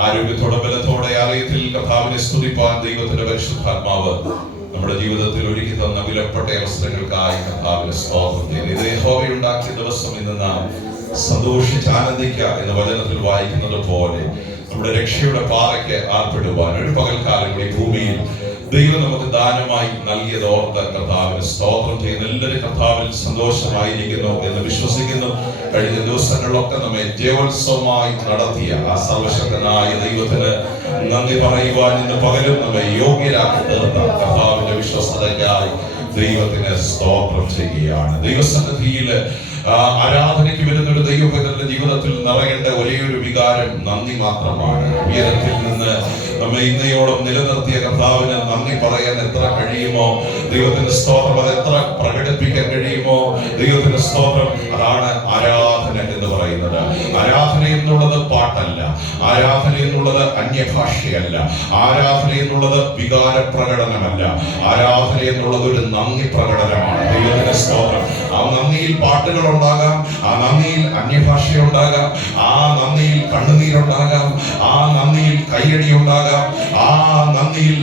ആരോഗ്യത്തോടെ ബലത്തോടെ ആലയത്തിൽ കർത്താവിനെ സ്തുതിപ്പാൻ ദൈവത്തിന്റെ പരിശുദ്ധാത്മാവ് നമ്മുടെ ജീവിതത്തിൽ ഒരുക്കി തന്ന വിലപ്പെട്ട അവസരങ്ങൾക്കായി കർത്താവിനെ സ്തോത്രം ചെയ്യുന്നു. ഇത് യഹോവയുണ്ടാക്കിയ ദിവസം ഇന്ന് നാം സന്തോഷിച്ച് ആനന്ദിക്കുക എന്ന് വചനത്തിൽ വായിക്കുന്നത് പോലെ നമ്മുടെ രക്ഷയുടെ പാറയ്ക്ക് ആർപ്പെടുവാൻ ഒരു പകൽക്കാലം കൂടി ഭൂമിയിൽ ദൈവം നമുക്ക് ദാനമായി നൽകിയത് ഓർത്ത് കർത്താവിന് സ്തോത്രം ചെയ്യുന്ന എല്ലാവരും കർത്താവിൽ സന്തോഷമായിരിക്കുന്നു എന്ന് വിശ്വസിക്കുന്നു. കഴിഞ്ഞ ദിവസങ്ങളിലൊക്കെ നമ്മെ ജയോത്സവമായി നടത്തിയ ആ സർവശക്തനായ ദൈവത്തിന് നന്ദി പറയുവാൻ ഇന്ന് പകലും നമ്മെ യോഗ്യരാക്കി തീർത്ത കർത്താവിന്റെ വിശ്വസ്തതയ്ക്കായി ദൈവത്തിന് സ്തോത്രം ചെയ്യുകയാണ്. ദൈവസന്നിധിയിൽ ആരാധനയ്ക്ക് വരുന്ന ഒരു ദൈവഭക്തന്റെ ജീവിതത്തിൽ നിറയേണ്ട ഒരേ ഒരു വികാരം നന്ദി മാത്രമാണ്. ഉയരത്തിൽ നിന്ന് നമ്മെ ഇന്നയോളം നിലനിർത്തിയ കർത്താവിന് നന്ദി പറയാൻ എത്ര കഴിയുമോ, ദൈവത്തിന്റെ സ്തോത്രം അത് എത്ര പ്രകടിപ്പിക്കാൻ കഴിയുമോ, ദൈവത്തിന്റെ സ്തോത്രം അതാണ് ആരാധന എന്ന് പറയുന്നത്. ആരാധന എന്നുള്ളത് പാട്ടല്ല, ആരാധന എന്നുള്ളത് അന്യഭാഷയല്ല, ആരാധന എന്നുള്ളത് വികാര പ്രകടനമല്ല, ആരാധന എന്നുള്ളത് ഒരു നന്ദി പ്രകടനമാണ്. ദൈവത്തിന്റെ സ്തോത്രം. ആ നന്ദിയിൽ പാട്ടുകൾ ഉണ്ടാകാം, ആ നന്ദിയിൽ അന്യഭാഷയുണ്ടാകാം, ആ നന്ദിയിൽ കണ്ണുനീരുണ്ടാകാം, ആ നന്ദിയിൽ കയ്യടി ഉണ്ടാകാം, ആ നന്ദിയിൽ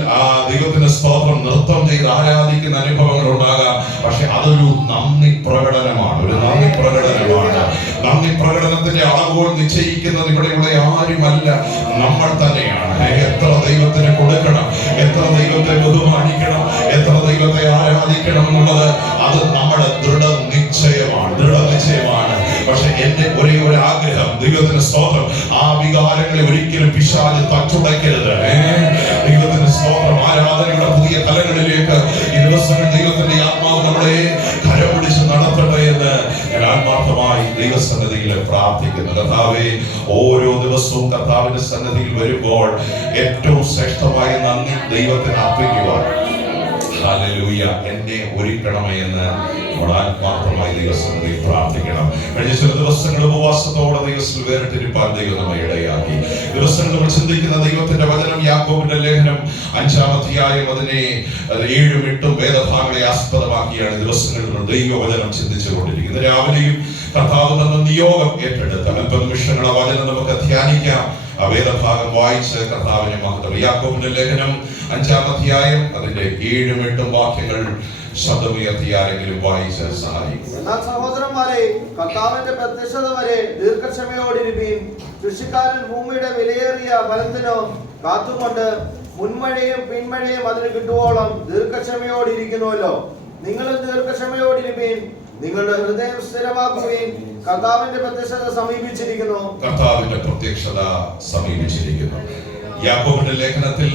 ദൈവത്തിന്റെ സ്തോത്രം നൃത്തം ചെയ്ത് ആരാധിക്കുന്ന അനുഭവങ്ങൾ ഉണ്ടാകാം. പക്ഷെ അതൊരു നന്ദി പ്രകടനമാണ്, ഒരു നന്ദി പ്രകടനമാണ്. നന്ദി പ്രകടനത്തിന്റെ അളവുകൾ നിശ്ചയിക്കുന്നത് ഇവിടെയുള്ള ആരുമല്ല, നമ്മൾ തന്നെയാണ്. എത്ര ദൈവത്തിന് കൊടുക്കണം, എത്ര ദൈവത്തെ ബഹുമാനിക്കണം, എത്ര ദൈവത്തെ ആരാധിക്കണം എന്നുള്ളത് അത് നമ്മുടെ ദൃഢനിശ്ചയമാണ്, ദൃഢനിശ്ചയമാണ്. പക്ഷെ എന്റെ ഒരേ ഒരു ആഗ്രഹം, ദൈവത്തിന്റെ സ്തോത്രം, ആ വികാരങ്ങളെ ഒരിക്കലും പിശാച് തച്ചുടയ്ക്കരുത്. ദൈവത്തിന്റെ സ്തോത്രം. ആരാധനയുടെ പുതിയ തലങ്ങളിലേക്ക് ഈ ദിവസങ്ങൾ ദൈവത്തിന്റെ ആത്മാവ് നമ്മളെ കരം പിടിച്ച് നടത്തട്ടെ എന്ന് ഞാൻ ആത്മാർത്ഥമായി ദൈവസന്നിധിയിൽ പ്രാർത്ഥിക്കുന്നു. കർത്താവേ, ഓരോ ദിവസവും കർത്താവിന്റെ സന്നിധിയിൽ വരുമ്പോൾ ഏറ്റവും ശ്രേഷ്ഠമായ നന്ദി ദൈവത്തിന് അർപ്പിക്കുവാൻ ഹല്ലേലൂയ എന്നെ ഒരുക്കണമേ എന്ന് നമ്മൾ ആത്മാർത്ഥമായി ദൈവസന്നിധിയിൽ പ്രാർത്ഥിക്കണം. കഴിഞ്ഞ ചില ദിവസങ്ങൾ ഉപവാസത്തോടെ ദൈവത്തിൽ വേറിട്ടിരിപ്പാൻ ദൈവം നമ്മെ ഇടയാക്കി. ദിവസങ്ങൾ നമ്മൾ ചിന്തിക്കുന്ന ദൈവത്തിന്റെ വചനം യാക്കോബിന്റെ ലേഖനം 5-ാം അധ്യായം അതിനെ 7ഉം 8ഉം വേദഭാഗങ്ങളെ ആസ്പദമാക്കിയാണ് ദിവസങ്ങളിൽ ദൈവവചനം ചിന്തിച്ചുകൊണ്ടിരിക്കുന്നത്. രാവിലെയും കർത്താവ് തന്ന നിയോഗം ഏറ്റെടുത്ത അല്പനിമിഷങ്ങളുടെ വചനം നമുക്ക് ധ്യാനിക്കാം. ആ വേദഭാഗം വായിച്ച് കർത്താവിനെ മഹത്വം. യാക്കോബിന്റെ ലേഖനം 5-ാം അധ്യായം അതിന്റെ 7ഉം 8ഉം വാക്യങ്ങൾ ശബ്ദമുയർത്തി ആരെങ്കിലും വായിച്ച് സഹായിക്കും. എന്നാൽ സഹോദരന്മാരെ, കർത്താവിന്റെ പ്രത്യക്ഷത വരെ ദീർഘക്ഷമയോടിരിപ്പീൻ. കൃഷിക്കാരൻ ഭൂമിയുടെ വിലയേറിയ ഫലത്തിനോ കാത്തുകൊണ്ട് മുൻമഴയും പിന്മഴയും അതിന് കിട്ടുവോളം ദീർഘക്ഷമയോടിരിക്കുന്നുവല്ലോ. നിങ്ങളും ദീർഘക്ഷമയോടിരിപ്പീൻ. നിങ്ങളുടെ ഹൃദയം സ്ഥിരമാക്കുകയും കർത്താവിന്റെ പ്രത്യക്ഷത സമീപിച്ചിരിക്കുന്നു. കർത്താവിന്റെ പ്രത്യക്ഷത സമീപിച്ചിരിക്കുന്നു. യാക്കോബിന്റെ ലേഖനത്തിൽ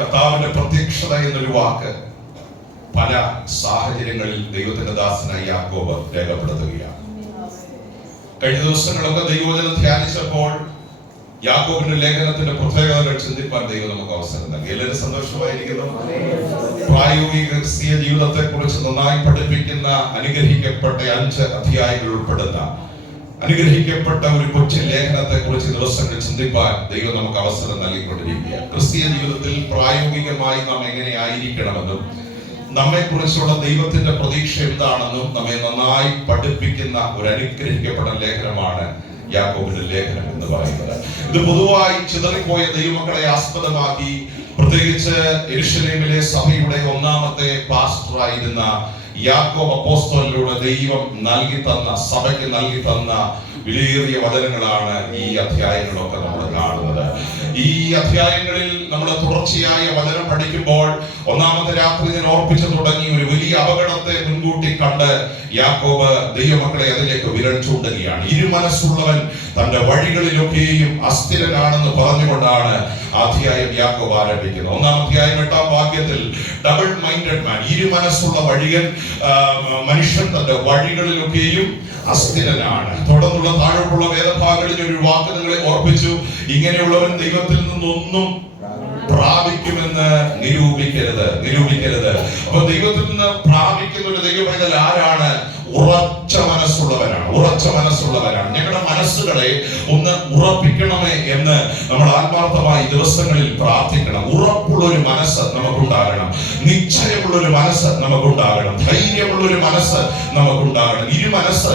കർത്താവിന്റെ പ്രത്യക്ഷത എന്നൊരു വാക്ക് പല സാഹചര്യങ്ങളിൽ ദൈവത്തിന്റെ ദാസനായ യാക്കോബ് രേഖപ്പെടുത്തുകയാണ്. കഴിഞ്ഞ ദിവസങ്ങളൊക്കെ ദൈവവചനം ധ്യാനിച്ചപ്പോൾ യാക്കോബിന്റെ ലേഖനത്തിന്റെ പ്രത്യേകതകൾ ചിന്തിപ്പാൻ ദൈവം നമുക്ക് അവസരം നൽകി. എല്ലാവരും സന്തോഷമായിരിക്കുന്നു. പ്രായോഗിക ക്രിസ്തീയ ജീവിതത്തെ കുറിച്ച് നന്നായി പഠിപ്പിക്കുന്ന അനുഗ്രഹിക്കപ്പെട്ട 5 അധ്യായങ്ങൾ ഉൾപ്പെടുന്ന അനുഗ്രഹിക്കപ്പെട്ട ഒരു കൊച്ചു ലേഖനത്തെ കുറിച്ച് ദിവസങ്ങൾ ചിന്തിപ്പാൻ ദൈവം നമുക്ക് അവസരം നൽകിക്കൊണ്ടിരിക്കുക. ക്രിസ്തീയ ജീവിതത്തിൽ പ്രായോഗികമായി നാം എങ്ങനെ ആയിരിക്കണമെന്നും നമ്മെ കുറിച്ചുള്ള ദൈവത്തിന്റെ പ്രതീക്ഷ എന്താണെന്നും നമ്മെ നന്നായി പഠിപ്പിക്കുന്ന ഒരു അനുഗ്രഹിക്കപ്പെട്ട ലേഖനമാണ് യാക്കോബിന്റെ ലേഖനം എന്ന് പറയുന്നത്. ഇത് പൊതുവായി ചിതറിപ്പോയ ദൈവമക്കളെ ആസ്പദമാക്കി, പ്രത്യേകിച്ച് യെരൂശലേമിലെ സഭയുടെ 1ാമത്തെ പാസ്റ്ററായിരുന്ന യാക്കോബ് അപ്പോസ്തലനിലൂടെ ദൈവം നൽകി തന്ന, സഭയ്ക്ക് നൽകി തന്ന വിലയേറിയ വചനങ്ങളാണ് ഈ അധ്യായങ്ങളൊക്കെ നമ്മൾ കാണുന്നത്. ഈ അധ്യായങ്ങളിൽ നമ്മൾ തുടർച്ചയായ വചനം പഠിക്കുമ്പോൾ 1ാമത്തെ രാത്രി ഞാൻ ഓർപ്പിച്ചു തുടങ്ങി ഒരു വലിയ അപകടത്തെ മുൻകൂട്ടി കണ്ട് യാക്കോബ് ദൈവമക്കളെ അതിലേക്ക് വിരൽ ചൂണ്ടുകയാണ്. ഇരുമനസ്സുള്ളവൻ തന്റെ വഴികളിലൊക്കെയും അസ്ഥിരനാണെന്ന് പറഞ്ഞുകൊണ്ടാണ് അധ്യായം യാക്കോബ് ആരംഭിക്കുന്നത്. 1ാം അധ്യായം 8ാം വാക്യത്തിൽ ഡബിൾ മൈൻഡഡ് മാൻ, ഇരുമനസ്സുള്ള വഴികൻ, മനുഷ്യൻ തന്റെ വഴികളിലൊക്കെയും അസ്ഥിരനാണ്. തുടർന്നുള്ള താഴോട്ടുള്ള വേദഭാഗങ്ങളിൽ ഒരു വാക്ക് നിങ്ങളെ ഓർപ്പിച്ചു, ഇങ്ങനെയുള്ളവൻ ദൈവത്തിൽ നിന്നൊന്നും പ്രാപിക്കുമെന്ന് നിരൂപിക്കരുത്. അപ്പൊ ദൈവത്തിൽ നിന്ന് പ്രാപിക്കുന്ന ഒരു ദൈവപൈതൽ ആരാണ്? ഉറച്ച മനസ്സുള്ളവരാണ്. ഞങ്ങളുടെ മനസ്സുകളെ ഒന്ന് ഉറപ്പിക്കണമേ എന്ന് നമ്മൾ ആത്മാർത്ഥമായി ദിവസങ്ങളിൽ പ്രാർത്ഥിക്കണം. ഉറപ്പുള്ള ഒരു മനസ്സ് നമുക്കുണ്ടാകണം, നിശ്ചയമുള്ള ഒരു മനസ്സ് നമുക്കുണ്ടാകണം, ധൈര്യമുള്ള ഒരു മനസ്സ് നമുക്കുണ്ടാകണം. ഈ മനസ്സ്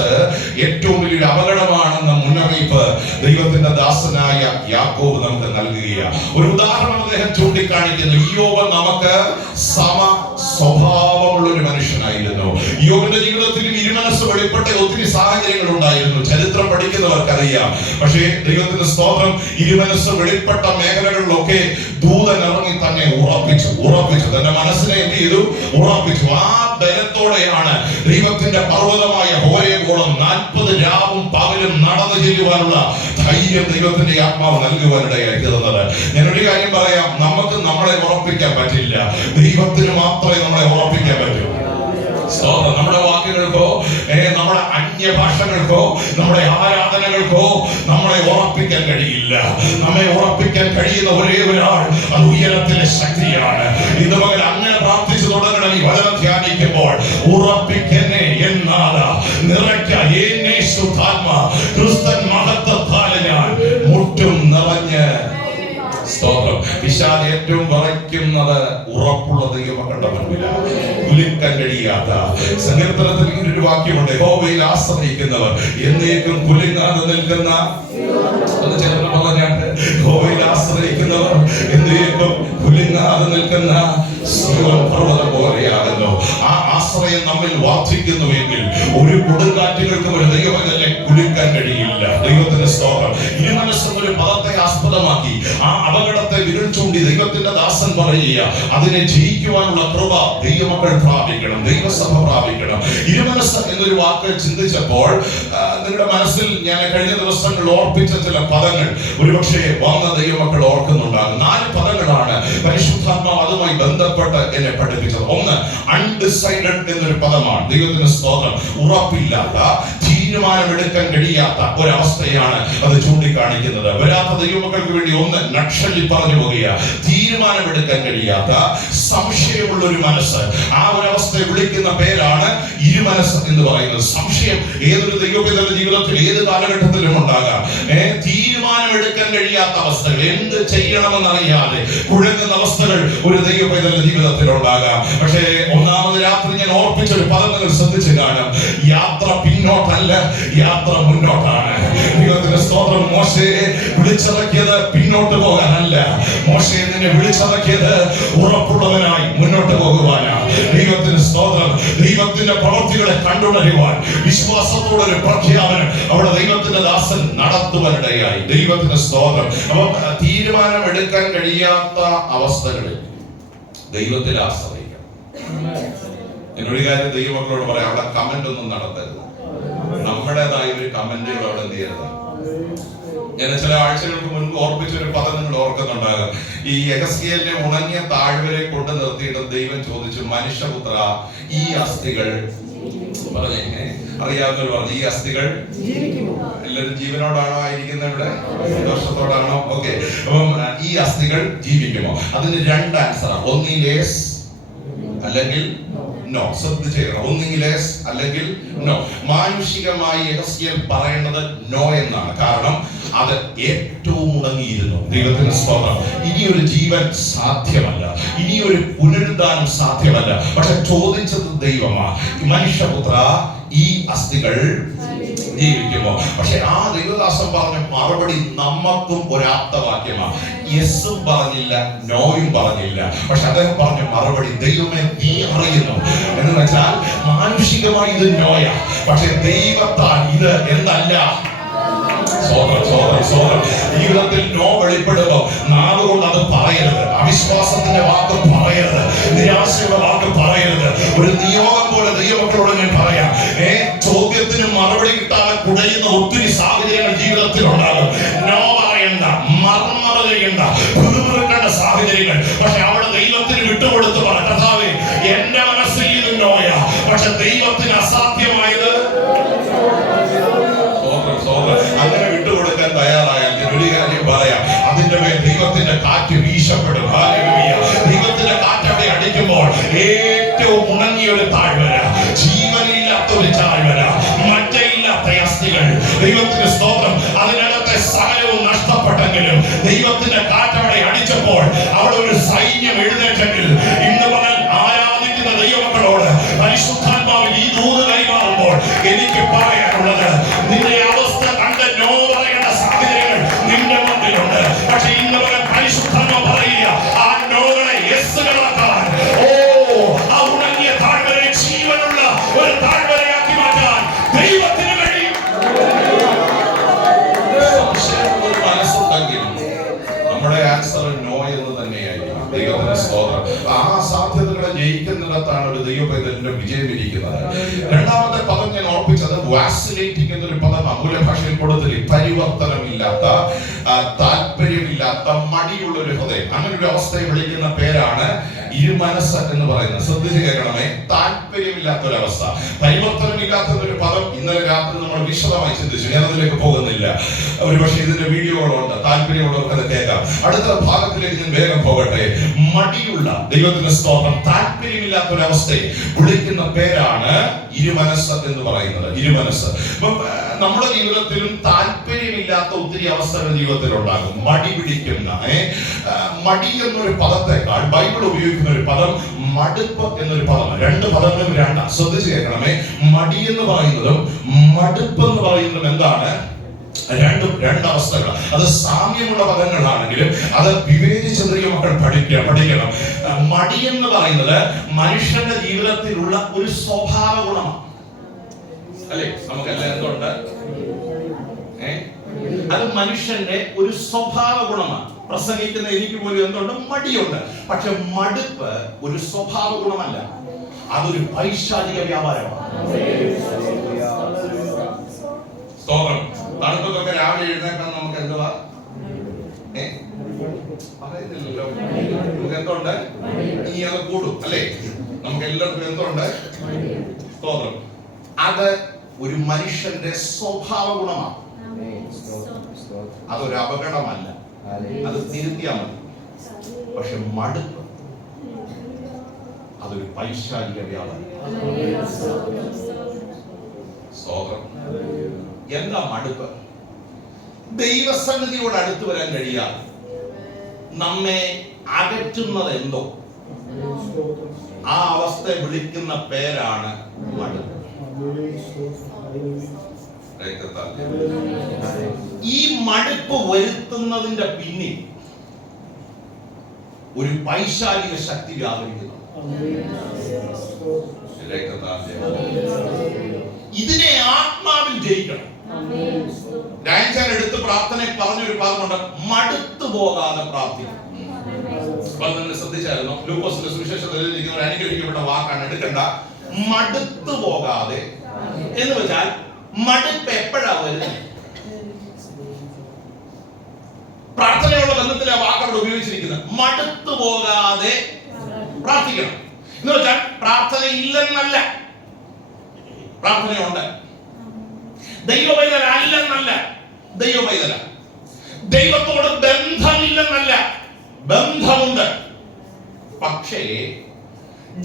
ഏറ്റവും വലിയൊരു അപകടമാണെന്ന മുന്നറിയിപ്പ് ദൈവത്തിന്റെ ദാസനായ യാക്കോബ് നമുക്ക് നൽകുകയാണ്. ഒരു ഉദാഹരണം അദ്ദേഹം ചൂണ്ടിക്കാണിക്കുന്നു. ഇയ്യോബ് നമുക്ക് സമ സ്വഭാവമുള്ള ഒരു മനുഷ്യനായിരുന്നു. ഇയ്യോബിന്റെ ജീവിതത്തിലും ഇരുമനസ്സ് വെളിപ്പെട്ട ഒത്തിരി സാഹചര്യങ്ങൾ ഉണ്ടായിരുന്നു. ചരിത്രം പഠിക്കുന്നവർക്കറിയാം. പക്ഷേ ദൈവത്തിന്റെ സ്തോത്രം, ഇരുമനസ്സ് വെളിപ്പെട്ട മേഖലകളിലൊക്കെ ദൂതൻ ഇറങ്ങി തന്നെ ഉറപ്പിച്ചു തന്റെ മനസ്സിനെ എന്ത് ചെയ്തു? ഉറപ്പിച്ചു. ആ ബലത്തോടെയാണ് ദൈവത്തിന്റെ പർവ്വതമായ ഹോരേബോളം 40 രാവും പകലും നടന്നു ചെല്ലുവാനുള്ള ധൈര്യം ദൈവത്തിന്റെ ആത്മാവ് നൽകുവാനിടയായി തീർന്നത്. ഞാനൊരു കാര്യം പറയാം, നമുക്ക് നമ്മളെ ഉറപ്പിക്കാൻ പറ്റില്ല, ദൈവത്തിന് മാത്രമേ നമ്മളെ ഉറപ്പിക്കാൻ പറ്റൂ. നമ്മുടെ വാക്കുകൾക്കോ നമ്മുടെ അന്യഭാഷകൾക്കോ നമ്മുടെ ആരാധനകൾക്കോ നമ്മളെ ഉറപ്പിക്കാൻ കഴിയില്ല. നമ്മെ ഉറപ്പിക്കാൻ കഴിയുന്ന ഒരേ ഒരാൾ, അത് ഉയരത്തിലെ ശക്തിയാണ്. ഇത് മകൻ അങ്ങനെ പ്രാർത്ഥിച്ചു തുടങ്ങണം. ഈ വചനം ധ്യാനിക്കുമ്പോൾ ഉറപ്പിക്കനെ എന്നാല നിറയ്ക്ക എന്നെ ശുദ്ധാത്മ ക്രിസ്തൻ മഹത്വത്താല് ഞാൻ മുറ്റും നിറഞ്ഞ്. സ്തോത്രം. പിശാച് ഏറ്റവും വിറയ്ക്കുന്നത് ഉറപ്പുള്ള ദൈവമക്കളുടെ മുൻപിലാണ്, കുലുക്കാൻ കഴിയാത്ത. സങ്കീർത്തനത്തിൽ ഇങ്ങനൊരു വാക്യമുണ്ട്, യഹോവയിൽ ആശ്രയിക്കുന്നവർ എന്നേക്കും കുലുങ്ങാതെ നിൽക്കുന്ന. ഒന്ന് ചേർന്ന് പറഞ്ഞാട്ട്, യഹോവയിൽ ആശ്രയിക്കുന്നവർ എന്നേക്കും കുലുങ്ങാതെ നിൽക്കുന്ന സീയോൻ പർവ്വതം പോലെയാകുന്നു. ആ ആശ്രയം നമ്മിൽ വർദ്ധിക്കുന്നുവെങ്കിൽ ഒരു കൊടുങ്കാറ്റുകൾക്കും ഒരു ദൈവമകനെ കുലുക്കാൻ കഴിയില്ല. ദൈവത്തിന്റെ സ്തോത്രം. ഇരുമനസ്സും ഒരു പദത്തെ ആസ്പദമാക്കി ആ അപകടത്തെ വിരൽ ചൂണ്ടി ദൈവത്തിന്റെ ദാസൻ പറയുക, അതിനെ ജയിക്കുവാനുള്ള കൃപ ദൈവമക്കൾ പ്രാപിക്കണം, ദൈവസഭ പ്രാപിക്കണം. ഇരുമനസ്സ് എന്നൊരു വാക്ക് ചിന്തിച്ചപ്പോൾ നിങ്ങളുടെ മനസ്സിൽ ഞാൻ കഴിഞ്ഞ ദിവസങ്ങളിൽ ഓർപ്പിച്ച ചില പദങ്ങൾ ഒരുപക്ഷെ വന്ന ദൈവമക്കൾ ഓർക്കുന്നുണ്ടാകും. 4 പദങ്ങളാണ് പരിശുദ്ധാത്മാവ് അതുമായി ബന്ധപ്പെട്ട് എന്നെ പഠിപ്പിച്ചത്. ഒന്ന്, അൺഡിസൈഡഡ് എന്നൊരു പദമാണ്. ദൈവത്തിന് സ്തോത്രം. ഉറപ്പില്ലാത്ത, തീരുമാനമെടുക്കാൻ കഴിയാത്ത ഒരവസ്ഥയാണ് അത് ചൂണ്ടിക്കാണിക്കുന്നത്. വരാത്ത ദൈവമക്കൾക്ക് വേണ്ടി ഒന്ന് നക്ഷലിൽ പറഞ്ഞു പോകുക, തീരുമാനമെടുക്കാൻ കഴിയാത്ത, സംശയമുള്ള ഒരു മനസ്സ്. ആ ഒരവസ്ഥയെ വിളിക്കുന്ന പേരാണ് ഇരുമനസ്സ് എന്ന് പറയുന്നത്. സംശയം ഏതൊരു ദൈവത്തിന്റെ ജീവിതത്തിൽ ഏത് കാലഘട്ടത്തിലും ഉണ്ടാകാം. തീരുമാനമെടുക്കാൻ കഴിയാത്ത അവസ്ഥകൾ, എന്ത് ചെയ്യണമെന്നറിയാതെ കുഴങ്ങുന്ന അവസ്ഥകൾ ഒരു ദൈവത്തിന്റെ ജീവിതത്തിൽ ഉണ്ടാകാം. പക്ഷേ ഒന്നാമത് രാത്രി ഞാൻ ഓർപ്പിച്ചൊരു പദം നിങ്ങൾ ശ്രദ്ധിച്ചു കാണും, യാത്ര പിന്നോട്ടല്ല, യാത്ര മുന്നോട്ടാണ്. ദൈവത്തിന്റെ സ്തോത്രം. മോശയെ വിളിച്ചിറക്കിയത് പിന്നോട്ട് പോകാനല്ല, മോശയെ നിന്നെ വിളിച്ചിറക്കിയത് ഉറപ്പുള്ളവനായി മുന്നോട്ട് പോകുവാനാണ്. ദൈവത്തിന്റെ സ്തോത്രം. ദൈവത്തിന്റെ പ്രവൃത്തികളെ കണ്ടുണരുവാൻ വിശ്വാസത്തോടൊരു പ്രഖ്യാപനം അവിടെ ദൈവത്തിന്റെ ദാസൻ നടത്തുവാനിടയായി. ദൈവത്തിന്റെ സ്തോത്രം. അപ്പൊ തീരുമാനം എടുക്കാൻ കഴിയാത്ത അവസ്ഥകളിൽ ദൈവത്തിൽ ആശ്രയിക്കണം. എന്നൊരു കാര്യം ദൈവമക്കളോട് പറയാം, അവിടെ കമന്റ് ഒന്നും നടത്തരുത്. നമ്മുടേതായ ഒരു കമന്റുകൾ അവിടെ എന്ത് ചെയ്യരുത്. ഞാൻ ചില ആഴ്ചകൾക്ക് മുൻപ് ഓർപ്പിച്ചൊരു പദം നിങ്ങൾ ഓർക്കുന്നുണ്ടാകും. ഈ യെഹെസ്കേലിനെ ഉണങ്ങിയ താഴ്വരെ കൊണ്ട് നിർത്തിയിട്ട് ദൈവം ചോദിച്ചു, മനുഷ്യപുത്ര, ഈ അസ്ഥികൾ പറഞ്ഞേ അറിയാവുന്നവർ പറഞ്ഞു, ഈ അസ്ഥികൾ എല്ലാവരും ജീവനോടാണോ ആയിരിക്കുന്നത്? ഇവിടെ സന്തോഷത്തോടാണോ? ഓക്കെ. അപ്പം ഈ അസ്ഥികൾ ജീവിക്കുമോ? അതിന് 2 ആൻസറാണ്, ഒന്നിൽ യെസ് അല്ലെങ്കിൽ നോ. ശ്രദ്ധിച്ചേക്കണം, ഒന്നുകിൽ യെസ് അല്ലെങ്കിൽ നോ. മാനുഷികമായി യെഹെസ്കേൽ പറയേണ്ടത് നോ എന്നാണ്. കാരണം അത് ഏറ്റവും ഉണങ്ങിയിരുന്നു. ദൈവത്തിന്റെ സ്തോത്രം. ഇനിയൊരു ജീവൻ സാധ്യമല്ല, ഇനിയൊരു പുനരുദ്ധാനം സാധ്യമല്ല. പക്ഷെ ചോദിച്ചത് ദൈവമാണ്, മനുഷ്യപുത്ര, ഈ അസ്ഥികൾ ജീവിക്കുമോ? പക്ഷെ ആ ദൈവദാസൻ പറഞ്ഞ മറുപടി നമുക്കും ഒരാപ്തവാക്യമാണ്. യെസും പറഞ്ഞില്ല, നോയും പറഞ്ഞില്ല. പക്ഷെ അദ്ദേഹം പറഞ്ഞ മറുപടി, ദൈവമേ നീ അറിയുന്നു എന്ന് വെച്ചാൽ മാനുഷികമായി ഇത് നോയ, പക്ഷെ ദൈവത്താൽ ഇത് എന്തല്ല. ജീവിതത്തിൽ നോ വെളിപ്പെടുമ്പോ നാവുകൊണ്ട് അത് പറയരുത്, അവിശ്വാസത്തിന്റെ വാക്ക് പറയരുത്, നിരാശയുടെ വാക്ക് പറയരുത്. ഒരു നിയോഗം പോലെ ദൈവമക്കളോട് ഞാൻ പറയാം, ചോദ്യത്തിന് മറുപടി കിട്ടാതെ കുടയുന്ന ഒത്തിരി സാഹചര്യങ്ങൾ ജീവിതത്തിൽ ഉണ്ടാകും. നോ പറയണ്ട, മർമ്മറ ചെയ്യണ്ട, പിറുപിറുക്കേണ്ട സാഹചര്യങ്ങൾ. പക്ഷെ അവിടെ ദൈവത്തിന് വിട്ടുകൊടുത്ത് പറ, കർത്താവേ എന്റെ മനസ്സിൽ ഇത് നോയ, പക്ഷെ ദൈവത്തിന് അസാധ്യമായത്. അങ്ങനെ വിട്ടുകൊടുക്കാൻ തയ്യാറായാൽ ഒരു കാര്യം പറയാം, അതിന്റെ മേൽ ദൈവത്തിന്റെ കാറ്റ് വീശപ്പെടും. ദൈവത്തിന്റെ കാറ്റ് അവിടെ അടിക്കുമ്പോൾ ഏറ്റവും ഉണങ്ങിയ ഒരു താഴ്വര, ജീവനില്ലാത്ത ഒരു താഴ്വര, മറ്റയില്ലാത്ത അസ്ഥികൾ, ദൈവത്തിന്റെ സ്തോത്രം, അതിനകത്തെ സകലവും അവിടെ ഒരു സൈന്യം എഴുന്നേറ്റെങ്കിൽ ഇന്ന് പകൽ ആരാധിക്കുന്ന ദൈവമക്കളോട് പരിശുദ്ധാത്മാവിൽ ഈ ദൂത് കൈമാറുമ്പോൾ എനിക്ക് പറയാനുള്ളത്, നിന്റെ അവസ്ഥ കണ്ട് നോ പറയേണ്ട സാഹചര്യങ്ങൾ നിന്റെ മുമ്പിലുണ്ട്. പക്ഷെ ഇന്ന് പകൽ പരിശുദ്ധാത്മാവ് പറയുക, ആ നോകളെ യെസ്സുകളാക്കാൻ, ആ ഉണങ്ങിയ താഴ്വരയെ ജീവനുള്ള ഒരു താഴ്വരയാക്കി മാറ്റാൻ ദൈവത്തിന് കഴിയും. മനസ്സുണ്ടെങ്കിൽ നമ്മുടെ ആൻസർ നോ എന്ന് തന്നെയായിരിക്കും. ദൈവത്തിന്റെ സ്തോത്രം. ആ സാധ്യതകളെ ജയിക്കുന്നിടത്താണ് ഒരു ദൈവപൈതലിന്റെ വിജയം ഇരിക്കുന്നത്. രണ്ടാമത്തെ പദം ഞാൻ ഓർപ്പിച്ചത് വാസിലേറ്റിംഗ് എന്നൊരു പദം മൂലഭാഷയിൽ കൊടുത്തില്ല. പരിവർത്തനമില്ലാത്ത, താല്പര്യമില്ലാത്ത, മടിയുള്ള ഒരു ഹൃദയം, അങ്ങനെ ഒരു അവസ്ഥയെ വിളിക്കുന്ന പേരാണ് ഇരുമനസ് എന്ന് പറയുന്നത്. ശ്രദ്ധിച്ച് കേൾക്കണമേ. താല്പര്യമില്ലാത്തൊരവസ്ഥ, പരിവർത്തനമില്ലാത്ത ഒരു പദം ഇന്നലെ രാത്രി നമ്മൾ വിശദമായി ചിന്തിച്ചു. ഞാൻ അതിലേക്ക് പോകുന്നില്ല. ഒരുപക്ഷെ ഇതിന്റെ വീഡിയോകളുണ്ട്, താല്പര്യമുള്ളവർക്ക് അത് കേൾക്കാം. അടുത്ത ഭാഗത്തിലേക്ക് ഞാൻ വേഗം പോകട്ടെ. മടിയുള്ള, ദൈവത്തിന്റെ സ്തോത്രം, താല്പര്യമില്ലാത്തൊരവസ്ഥയെ വിളിക്കുന്ന പേരാണ് ഇരുമനസ് എന്ന് പറയുന്നത്. ഇരുമനസ്. നമ്മുടെ ജീവിതത്തിലും താല്പര്യമില്ലാത്ത ഒത്തിരി അവസ്ഥകൾ ജീവിതത്തിൽ ഉണ്ടാകും. മടി പിടിക്കുന്ന, മടി എന്നൊരു പദത്തെക്കാൾ ബൈബിൾ ഉപയോഗിക്കുന്ന ഒരു പദം മടുപ്പ് എന്നൊരു പദമാണ്. രണ്ട് പദങ്ങളും രണ്ടാണ്. ശ്രദ്ധിച്ച് കേൾക്കണമേ. മടി എന്ന് പറയുന്നതും മടുപ്പ് എന്ന് പറയുന്നതും എന്താണ്? രണ്ടവസ്ഥകൾ. അത് സാമ്യമുള്ള പദങ്ങളാണെങ്കിലും അത് വിവേചിച്ച് മക്കൾ പഠിക്കണം. മടി എന്ന് പറയുന്നത് മനുഷ്യന്റെ ജീവിതത്തിലുള്ള ഒരു സ്വഭാവ ഗുണമാണ്. അല്ലെ? നമുക്കെല്ലാം എന്തുണ്ട്? അത് മനുഷ്യന്റെ ഒരു സ്വഭാവ ഗുണമാണ്. പ്രസംഗിക്കുന്ന എനിക്ക് പോലും എന്തുണ്ട്? മടിയുണ്ട്. പക്ഷെ മടുപ്പ് ഒരു സ്വഭാവ ഗുണമല്ല, അതൊരു പൈശാചിക വ്യാപാരമാണ്. സ്തോത്രം. തണുപ്പൊക്കെ രാവിലെ എഴുന്നേക്കാൻ നമുക്ക് എന്തുവാ പറയുന്നില്ലല്ലോ. നമുക്ക് എന്തുണ്ട്? ഇനി അത് കൂടും അല്ലേ? നമുക്ക് എല്ലാവർക്കും എന്തുണ്ട്? സ്തോത്രം. അത് ഒരു മനുഷ്യന്റെ സ്വഭാവ ഗുണമാണ്. അതൊരു അപകടമല്ല, അത് തിരുത്തിയാൽ മതി. പക്ഷെ മടുപ്പ് അതൊരു പൈശാചിക വ്യാപാരം. സ്തോത്രം. എന്താ മടുപ്പ്? ദൈവസന്നിധിയോട് അടുത്ത് വരാൻ കഴിയാതെ നമ്മെ അകറ്റുന്നത് എന്തോ, ആ അവസ്ഥയെ വിളിക്കുന്ന പേരാണ് മടുപ്പ്. ഈ മടുപ്പ് വരുത്തുന്നതിന്റെ പിന്നിൽ ഒരു പൈശാചിക ശക്തി വ്യാപരിക്കുന്നു. ഇതിനെ ആത്മാവിൽ ജയിക്കണം. രാജാൻ എടുത്ത് പ്രാർത്ഥന പറഞ്ഞൊരു ഭാഗമുണ്ട്, മടുത്തു പോകാതെ പ്രാർത്ഥിക്കണം. ശ്രദ്ധിച്ചായിരുന്നു? ലൂക്കോസിന്റെ സുവിശേഷത്തിൽ എഴുതിയിരിക്കുന്ന അനുഗ്രഹിക്കപ്പെട്ട വാക്കാണ്, എടുക്കണ്ട. മടുത്തു പോകാതെ എന്ന് വെച്ചാൽ മടുപ്പ് എപ്പോഴാ വരുന്നത്? പ്രാർത്ഥനയുള്ള ബന്ധത്തിലെ വാക്കവിടെ ഉപയോഗിച്ചിരിക്കുന്നത്. മടുത്തു പോകാതെ പ്രാർത്ഥിക്കണം എന്ന് വെച്ചാൽ പ്രാർത്ഥന ഇല്ലെന്നല്ല, പ്രാർത്ഥനയുണ്ട്. ദൈവപൈതൽ അല്ലെന്നല്ല, ദൈവപൈതല. ദൈവത്തോട് ബന്ധമില്ലെന്നല്ല, ബന്ധമുണ്ട്. പക്ഷേ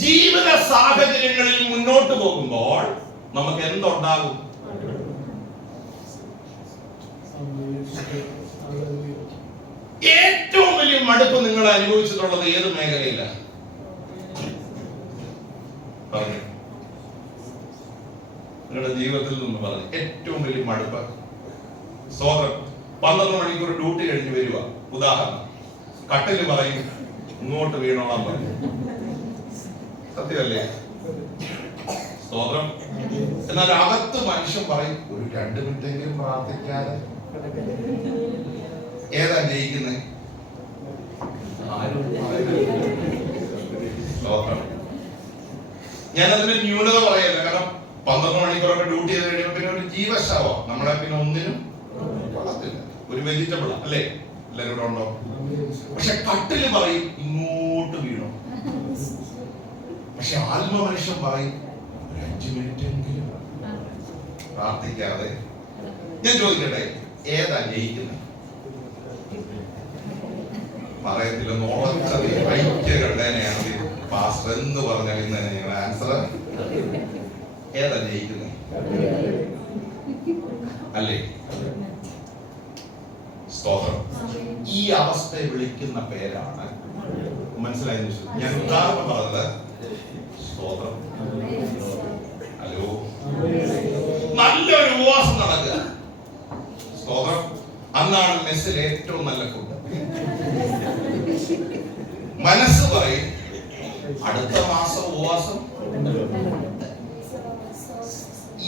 ജീവിത സാഹചര്യങ്ങളിൽ മുന്നോട്ട് പോകുമ്പോൾ നമുക്ക് എന്തുണ്ടാകും? ഏറ്റവും വലിയ മടുപ്പ് നിങ്ങൾ അനുഭവിച്ചിട്ടുള്ളത് ഏത് മേഖലയിലാണ്? പറഞ്ഞു, നിങ്ങളുടെ ജീവിതത്തിൽ നിന്ന് പറഞ്ഞു. ഏറ്റവും വലിയ മടുപ്പ്. സ്തോത്രം. 12 മണിക്കൂർ ഡ്യൂട്ടി കഴിഞ്ഞ് വരിക, ഉദാഹരണം, കട്ടില് പറയും ഇങ്ങോട്ട് വീണോളാൻ പറയും. സത്യമല്ലേ? സ്തോത്രം. എന്നാൽ അകത്ത് മനുഷ്യൻ പറയും ഒരു 2 മിനിറ്റെങ്കിലും പ്രാർത്ഥിക്കാതെ. ഏതാ ജയിക്കുന്നത്? സ്തോത്രം. ഞാനതിന്റെ ന്യൂനത പറയല്ല, കാരണം 12 മണിക്കൂറൊക്കെ ഡ്യൂട്ടി ചെയ്ത് കഴിയുമ്പോൾ പിന്നെ ഒരു ജീവശവം നമ്മളെ പിന്നെ ഒന്നിനും കൊള്ളത്തില്ല. ഒരു വെജിറ്റബിളാ അല്ലേ? എല്ലാവരും ഇവിടെ ഉണ്ടോ? പക്ഷെ കട്ടില് പറയും ഇങ്ങോട്ട് വീണോ. പക്ഷെ ആത്മ മനുഷ്യൻ പറയും ഒരു 5 മിനിറ്റ് എങ്കിലും പ്രാർത്ഥിക്കാതെ. ഞാൻ ചോദിക്കട്ടെ, ഏതാ ജയിക്കുന്നത്? പറയത്തില്ല. നോളച്ചത് ഐക്യ കണ്ടേനെയാണ് പാസ്റ്റർ എന്ന് പറഞ്ഞാൽ ഇന്ന് നിങ്ങളുടെ ആൻസർ ഏതാ ജയിക്കുന്നത്? അല്ലേ? സ്തോത്രം. ഈ അവസ്ഥയെ വിളിക്കുന്ന പേരാണ്, മനസ്സിലായെന്ന് വിശ്വസിക്കുന്നു. ഞാൻ ഉദാഹരണം പറഞ്ഞത് സ്തോത്രം. ഹലോ, നല്ലൊരു ഉപവാസം നടക്കുക, സ്തോത്രം. അന്നാണ് മെസ്സിൽ ഏറ്റവും നല്ല ഫുഡ്. മനസ്സ് പറയും അടുത്ത മാസം ഉപവാസം,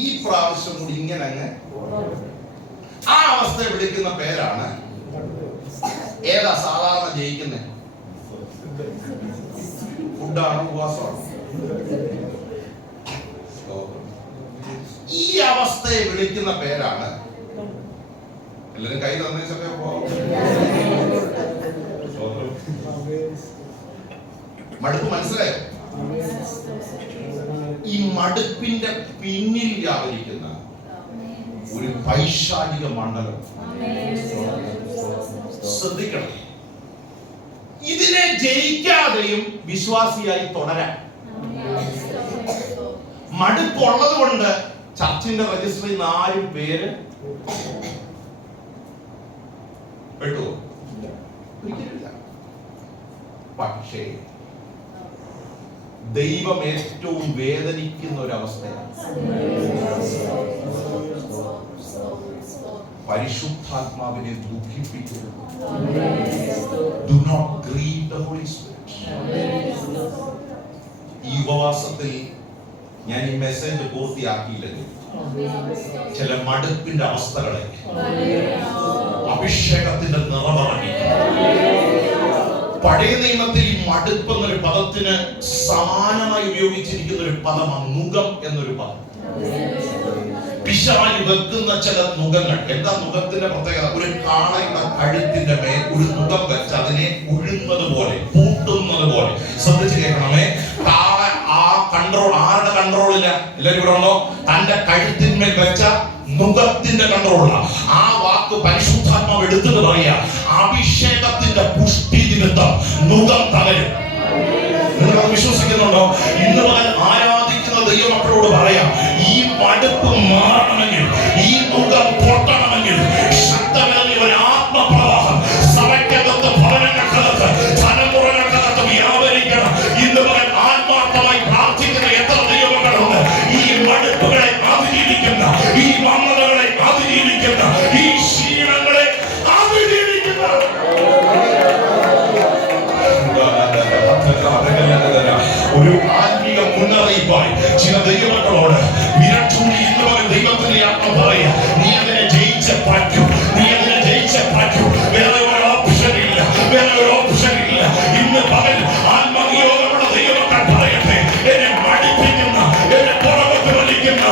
ഈ പ്രാവശ്യം കൂടി ഇങ്ങനെ അങ്ങ്. ആ അവസ്ഥയെ വിളിക്കുന്ന പേരാണ് ഏതാ സാധാരണ ജയിക്കുന്നത്? ഫുഡാണ്, ഉപവാസമാണ്. ഈ അവസ്ഥയെ വിളിക്കുന്ന പേരാണ്, എല്ലാരും കൈ തന്നേച്ചൊക്കെ മടുപ്പ്. മനസ്സിലായോ? ഈ മടുപ്പിന്റെ പിന്നിൽ വ്യാപരിക്കുന്ന ഒരു പൈശാചിക മണ്ഡലം ശ്രദ്ധിക്കണം. ഇതിനെ ജയിക്കാതെയും വിശ്വാസിയായി തുടരാൻ. മടുപ്പുള്ളത് കൊണ്ട് ചർച്ചിന്റെ രജിസ്റ്ററിൽ 4 പേര് പെട്ടു. പക്ഷേ ദൈവം ഏറ്റവും വേദനിക്കുന്ന ഒരവസ്ഥയാണ് പരിശുദ്ധാത്മാവിനെ ദുഃഖിപ്പിക്കരുത്. Do not grieve the Holy Spirit. ഈ ഉപവാസത്തിൽ ഞാൻ ഈ മെസ്സേജ് പൂർത്തിയാക്കിയില്ലെങ്കിൽ ചില മടുപ്പിന്റെ അവസ്ഥകളെ അഭിഷേകത്തിന്റെ നിറമിറങ്ങി. പഴയ നിയമത്തിൽ ഈ മടുപ്പ് എന്നൊരു പദത്തിന് സമാനമായി ഉപയോഗിച്ചിരിക്കുന്ന ഒരു പദമാണ് നുകം എന്നൊരു പദം. പിശാച് വെക്കുന്ന ചില നുകങ്ങൾ. എന്താ നുകത്തിന്റെ പ്രത്യേകത? ഒരു കാളയുടെ കഴുത്തിന്റെ മേൽ ഒരു നുകം വെച്ച് അതിനെ ഉഴുന്നത് പോലെ, പൂട്ടുന്നത് പോലെ. ശ്രദ്ധിച്ച് കേൾക്കണമേ. കാള ആ കൺട്രോൾ ആരുടെ കൺട്രോളില്ല? എല്ലാവരും ഇവിടെ ഉണ്ടോ? തന്റെ കഴുത്തിന്മേൽ വെച്ച നുകത്തിന്റെ കൺട്രോളാ. ആ വാക്ക് പരിശുദ്ധാത്മാവ് എടുത്തിട്ട് പറയാ, അഭിഷേകത്തിന്റെ പുഷ്ടി നിമിത്തം നുകം തകരും. നിങ്ങൾ വിശ്വസിക്കുന്നുണ്ടോ? ഇന്ന് മുതൽ ആരാധിക്കുന്ന ദൈവമക്കളോട് പറയാം, ഈ മടുപ്പ് മാറണമെങ്കിൽ, ഈ മുഖം പൊട്ടണമെങ്കിൽ ശക്തമേറിയ ഒരു ആത്മപ്രവാഹം സഭയ്ക്കകത്ത്, ഭവനങ്ങൾക്കകത്ത്, തലമുറകൾക്കകത്ത് വ്യാപരിക്കണം. ഇന്ന് മുതൽ ആത്മാർത്ഥമായി പ്രാർത്ഥിക്കുന്ന എത്ര ദൈവമക്കളുണ്ട്? ഈ മടുപ്പുകളെ അതിജീവിക്കുന്ന, ഈ മന്ദതകളെ അതിജീവിക്കുന്ന, ഈ ക്ഷീണങ്ങളെ അതിജീവിക്കുന്ന ഒരു ആത്മീയ മുന്നറിയിപ്പായി ചില ദൈവമക്കളോട് വിരച്ചൂടി ഇന്ന് മുതൽ ദൈവത്തിന്റെ ആത്മ പറയാ, നീ അതിനെ ജയിച്ച പറ്റൂ, നീ അതിനെ ജയിച്ച പറ്റൂ. വേറെ ഒരു ഓപ്ഷൻ ഇല്ല, വേറെ ഒരു ഓപ്ഷൻ ഇല്ല. ഇന്ന് പകൽ ആത്മനിയോഗമുള്ള ദൈവമക്കൾ പറയട്ടെ, എന്നെ മടിപ്പിക്കുന്ന, എന്നെ പുറകോട്ട് വലിക്കുന്ന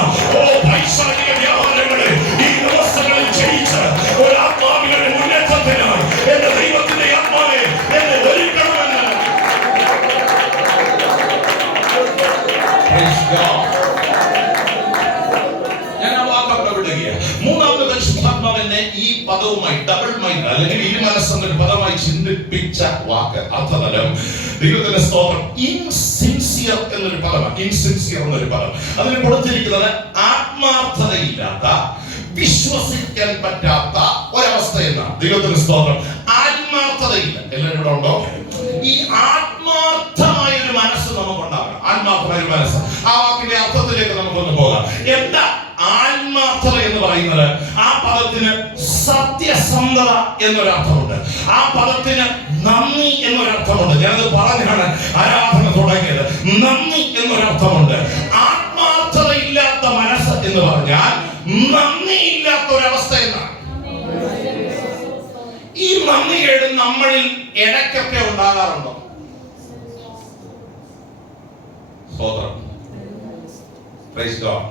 പൈശാചിക വ്യാപാരങ്ങളെ ഈ ദിവസങ്ങളിൽ ജയിച്ച് ഒരു ആത്മാവികളുടെ മുന്നേറ്റത്തിനായി എന്റെ ദൈവത്തിന്റെ ആത്മാവെ എന്നെ ഒരുക്കണമെന്ന് ഞാൻ ആ വാക്കൊക്കെ വിടുകയാണ്. മൂന്നാമത് പരിശുദ്ധാത്മാവിനെ ഈ പദവുമായി ഡബിൾ മൈൻഡ് അല്ലെങ്കിൽ ഇരുമനസ്സെന്നൊരു പദമായി ചിന്തിപ്പിച്ച വാക്ക് അർത്ഥതലം ദൈവത്തിന്റെ സ്തോത്രം ഇൻസിൻസിയർ എന്നൊരു പദമാണ്. ഇൻസിൻസിയർ എന്നൊരു പദം അതിന് കൊടുത്തിരിക്കുന്നത് ആത്മാർത്ഥതയില്ലാത്ത, വിശ്വസിക്കാൻ പറ്റാത്ത ഒരവസ്ഥ എന്നാണ്. ദൈവത്തിന്റെ സ്തോത്രം ആത്മാർത്ഥതയില്ല. എല്ലാവരും ഇവിടെ ഉണ്ടോ? ഈ ആത്മാർത്ഥമായ ഒരു മനസ്സ് നമുക്കുണ്ടാകണം. ആത്മാർത്ഥമായ ഒരു മനസ്സ്. ആ വാക്കിന്റെ അർത്ഥത്തിലേക്ക് നമുക്കൊന്ന് പോകാം. എന്താ ആത്മാർത്ഥത എന്ന് പറയുന്നത്? ആ പദത്തിന് സത്യസന്ധത എന്നൊരർത്ഥമുണ്ട്. ആ പദത്തിന് നന്ദി എന്നൊരർത്ഥമുണ്ട്. ഞാനത് പറഞ്ഞാണ് ആരാധന തുടങ്ങിയത്. നന്ദി എന്നൊരർത്ഥമുണ്ട്. ആത്മാർത്ഥത ഇല്ലാത്ത മനസ്സ് എന്ന് പറഞ്ഞാൽ നന്ദിയില്ലാത്ത ഒരവസ്ഥ എന്നാണ്. ഈ നന്ദികേട് നമ്മളിൽ ഇടയ്ക്കൊക്കെ ഉണ്ടാകാറുണ്ടോ? സ്തോത്രം. Praise God.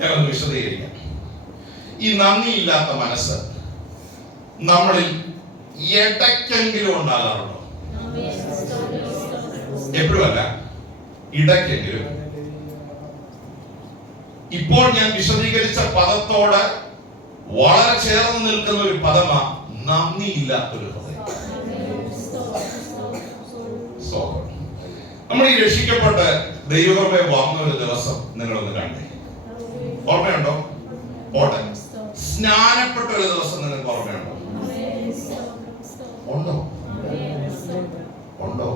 ഞാനൊന്ന് വിശദീകരിക്കാം. ഈ നന്ദിയില്ലാത്ത മനസ്സ് നമ്മളിൽ ഇടയ്ക്കെങ്കിലും ഉണ്ടാകാറുണ്ടോ? എപ്പോഴും അല്ല, ഇടയ്ക്കെങ്കിലും. ഇപ്പോൾ ഞാൻ വിശദീകരിച്ച പദത്തോട് വളരെ ചേർന്ന് നിൽക്കുന്ന ഒരു പദമാണ് നന്ദിയില്ലാത്തൊരു ഹൃദയം. നമ്മൾ ഈ രക്ഷിക്കപ്പെട്ട് ദൈവകൃപയെ വന്ന ഒരു ദിവസം നിങ്ങളൊന്ന് കണ്ടേ. ഓർമ്മയുണ്ടോ? പോട്ടെ. സ്നാനപ്പെട്ട ഒരു ദിവസം നിങ്ങൾക്ക് ഓർമ്മയുണ്ടോ? ഉണ്ടോ? ഉണ്ടോ?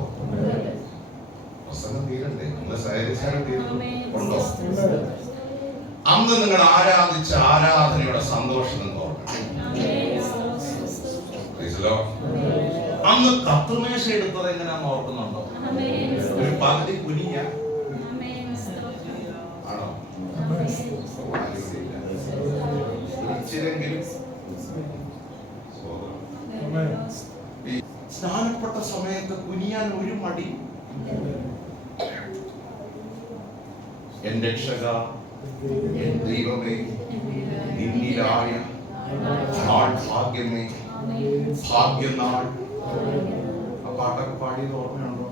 പ്രസംഗം തീരണ്ടേ? നിങ്ങൾ സഹകരിച്ചാലും തീരുന്നു. ഉണ്ടോ? അന്ന് നിങ്ങൾ ആരാധിച്ച ആരാധനയുടെ സന്തോഷം നിങ്ങൾ ഓർക്കണം. അന്ന് കത്തുമേശ എടുത്തത് എങ്ങനെയാന്ന് ഓർക്കുന്നുണ്ടോ? ഒരു പകുതി കുനിയ ആണോ? ഇച്ചിരെങ്കിലും ഈ സ്നാനപ്പെട്ട സമയത്ത് കുനിയാൻ ഒരു മടി. എന്റെ രക്ഷക, എൻ ദൈവമേ, നിന്നിലായ നാൾ ഭാഗ്യമേ, ഭാഗ്യനാൾ. ആ പാട്ടൊക്കെ പാടിയത് ഓർമ്മയുണ്ടോ?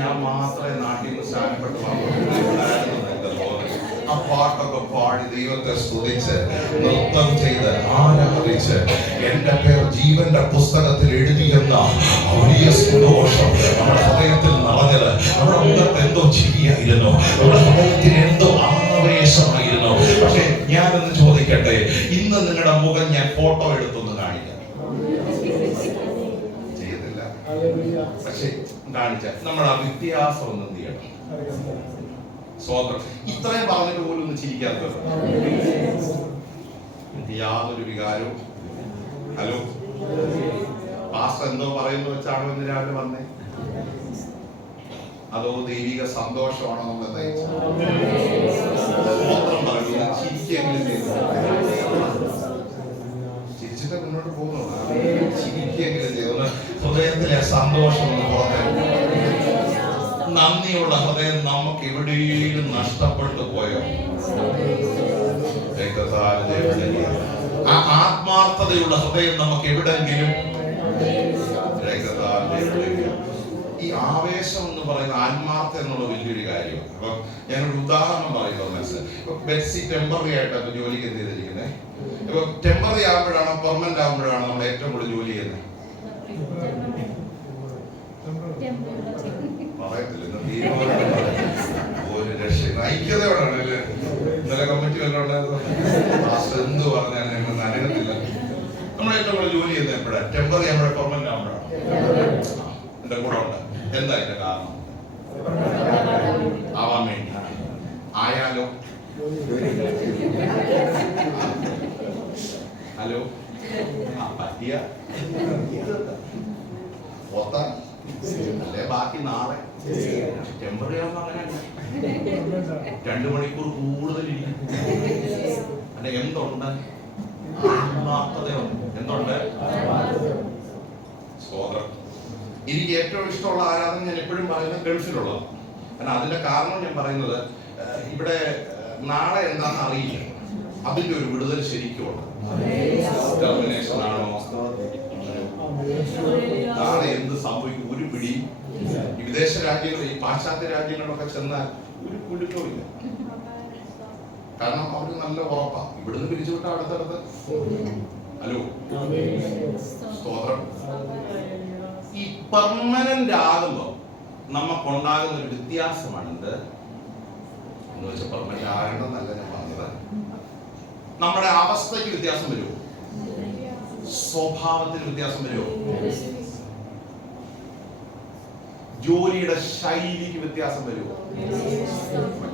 ഞാൻ മാത്രമേ നാട്ടിൽ നിന്ന് സ്നാനപ്പെട്ട് ആ പാട്ടൊക്കെ പാടി ദൈവത്തെ സ്തുതിച്ച് നൃത്തം ചെയ്ത് ആരാധിച്ച് എന്റെ പേർ ജീവന്റെ പുസ്തകത്തിൽ എഴുതിയെന്ന വലിയ സന്തോഷം നമ്മുടെ ഹൃദയത്തിൽ നിറഞ്ഞത്. നമ്മുടെ മുഖത്ത് എന്തോ ചിരിയായിരുന്നു, നമ്മുടെ ഹൃദയത്തിൽ എന്തോ ആവേശമായിരുന്നു. പക്ഷെ ഞാനൊന്ന് ചോദിക്കട്ടെ, ഇന്ന് നിങ്ങളുടെ മുഖം ഞാൻ ഫോട്ടോ എടുത്തൊന്ന് കാണിക്കാം. ചെയ്യത്തില്ല, പക്ഷെ കാണിച്ച നമ്മുടെ ആ വ്യത്യാസം ഒന്ന് എന്ത് ചെയ്യണം? സ്വതന്ത്രം. ഇത്രയും പറഞ്ഞിട്ട് പോലും ഒന്ന് ചിരിക്കാത്തത് യാതൊരു വികാരവും. ഹലോ, പാസ്റ്റർ എന്തോ പറയുന്നു വെച്ചാണോ ഇന്ന് രാവിലെ വന്നേ? അതോ ദൈവിക സന്തോഷമാണോ നമ്മൾ ചിരിച്ചിട്ട് മുന്നോട്ട് പോകുന്നു? ചിരിക്കെങ്കിലും ചെയ്യുന്നു. ഹൃദയത്തിലെ സന്തോഷം ഒന്ന് പുറത്തേക്ക്. നന്ദിയുള്ള ഹൃദയം നമുക്ക് എവിടെയും നഷ്ടപ്പെട്ടു പോയോ? ആ ആത്മാർത്ഥതയുള്ള ഹൃദയം നമുക്ക് എവിടെങ്കിലും. ഈ ആവേശം എന്ന് പറയുന്ന ആത്മാർത്ഥ എന്നുള്ള വലിയൊരു കാര്യമാണ്. അപ്പൊ ഞാനൊരു ഉദാഹരണം പറയുമ്പോൾ മനസ്സിലായി. ഇപ്പൊ ബെറ്റ്സി ടെമ്പററി ആയിട്ടാണ് ജോലിക്ക് എന്ത് ചെയ്തിരിക്കുന്നത്? ഇപ്പൊ ടെമ്പററി ആകുമ്പോഴാണോ പെർമനന്റ് ആകുമ്പോഴാണോ നമ്മൾ ഏറ്റവും കൂടുതൽ ജോലി ചെയ്യുന്നത്? പറയത്തില്ല, ഒരു രക്ഷ ഐക്യതയോടാണ് അല്ലേ? ഇന്നലെ കമ്മിറ്റി വല്ലോണ്ടായിരുന്നു. എന്ത് പറഞ്ഞാൽ നനകത്തില്ല. നമ്മൾ ഏറ്റവും കൂടുതൽ ജോലി ചെയ്യുന്നത് എപ്പോഴാണ്? ടെമ്പററി ആകുമ്പോഴേ പെർമനന്റ് ആകുമ്പോഴാണ്. എന്റെ കൂടെ ഉണ്ട്. എന്താ ഇതിന്റെ കാരണം? ആവാൻ വേണ്ടി. ആയാലോ? ഹലോ, പറ്റിയ ഒത്താൻ അല്ലെ ബാക്കി നാളെ. ടെമ്പററി ആകുമ്പോ അങ്ങനെയല്ല, 2 മണിക്കൂർ കൂടുതൽ ഇരിക്കും. അല്ലെ എന്തുണ്ട്? ആത്മാർത്ഥതയുണ്ട്. എന്തുണ്ട്? സ്വതന്ത്രം. എനിക്ക് ഏറ്റവും ഇഷ്ടമുള്ള ആരാധന ഞാൻ എപ്പോഴും പറയുന്നത് ഗൾഫിലുള്ളത്. കാരണം അതിന്റെ കാരണം ഞാൻ പറയുന്നത്, ഇവിടെ നാളെ എന്താണെന്ന് അറിയില്ല. അതിന്റെ ഒരു വിടുതൽ ശരിക്കും ഉണ്ട്. ടെർമിനേഷൻ ആണോ, നാളെ എന്ത് സംഭവിക്കും ഒരു പിടിയും. വിദേശ രാജ്യങ്ങളിൽ, ഈ പാശ്ചാത്യ രാജ്യങ്ങളിലൊക്കെ ചെന്നാൽ ഒരു കുലുക്കവും ഇല്ല. കാരണം അവർക്ക് നല്ല ഉറപ്പാ, ഇവിടുന്ന് പിരിച്ചുവിട്ട അടുത്തടുത്ത്. ഹലോ, സ്തോത്രം. ഈ പെർമനന്റ് ആകുമ്പോൾ നമുക്കുണ്ടാകുന്ന ഒരു വ്യത്യാസമാണിത്. എന്ന് വെച്ചാൽ പെർമനന്റ് ആകണമെന്നല്ല ഞാൻ പറഞ്ഞത്. നമ്മുടെ അവസ്ഥയ്ക്ക് വ്യത്യാസം വരുമോ? സ്വഭാവത്തിന് വ്യത്യാസം വരുമോ? ജോലിയുടെ ശൈലിക്ക് വ്യത്യാസം വരുമോ?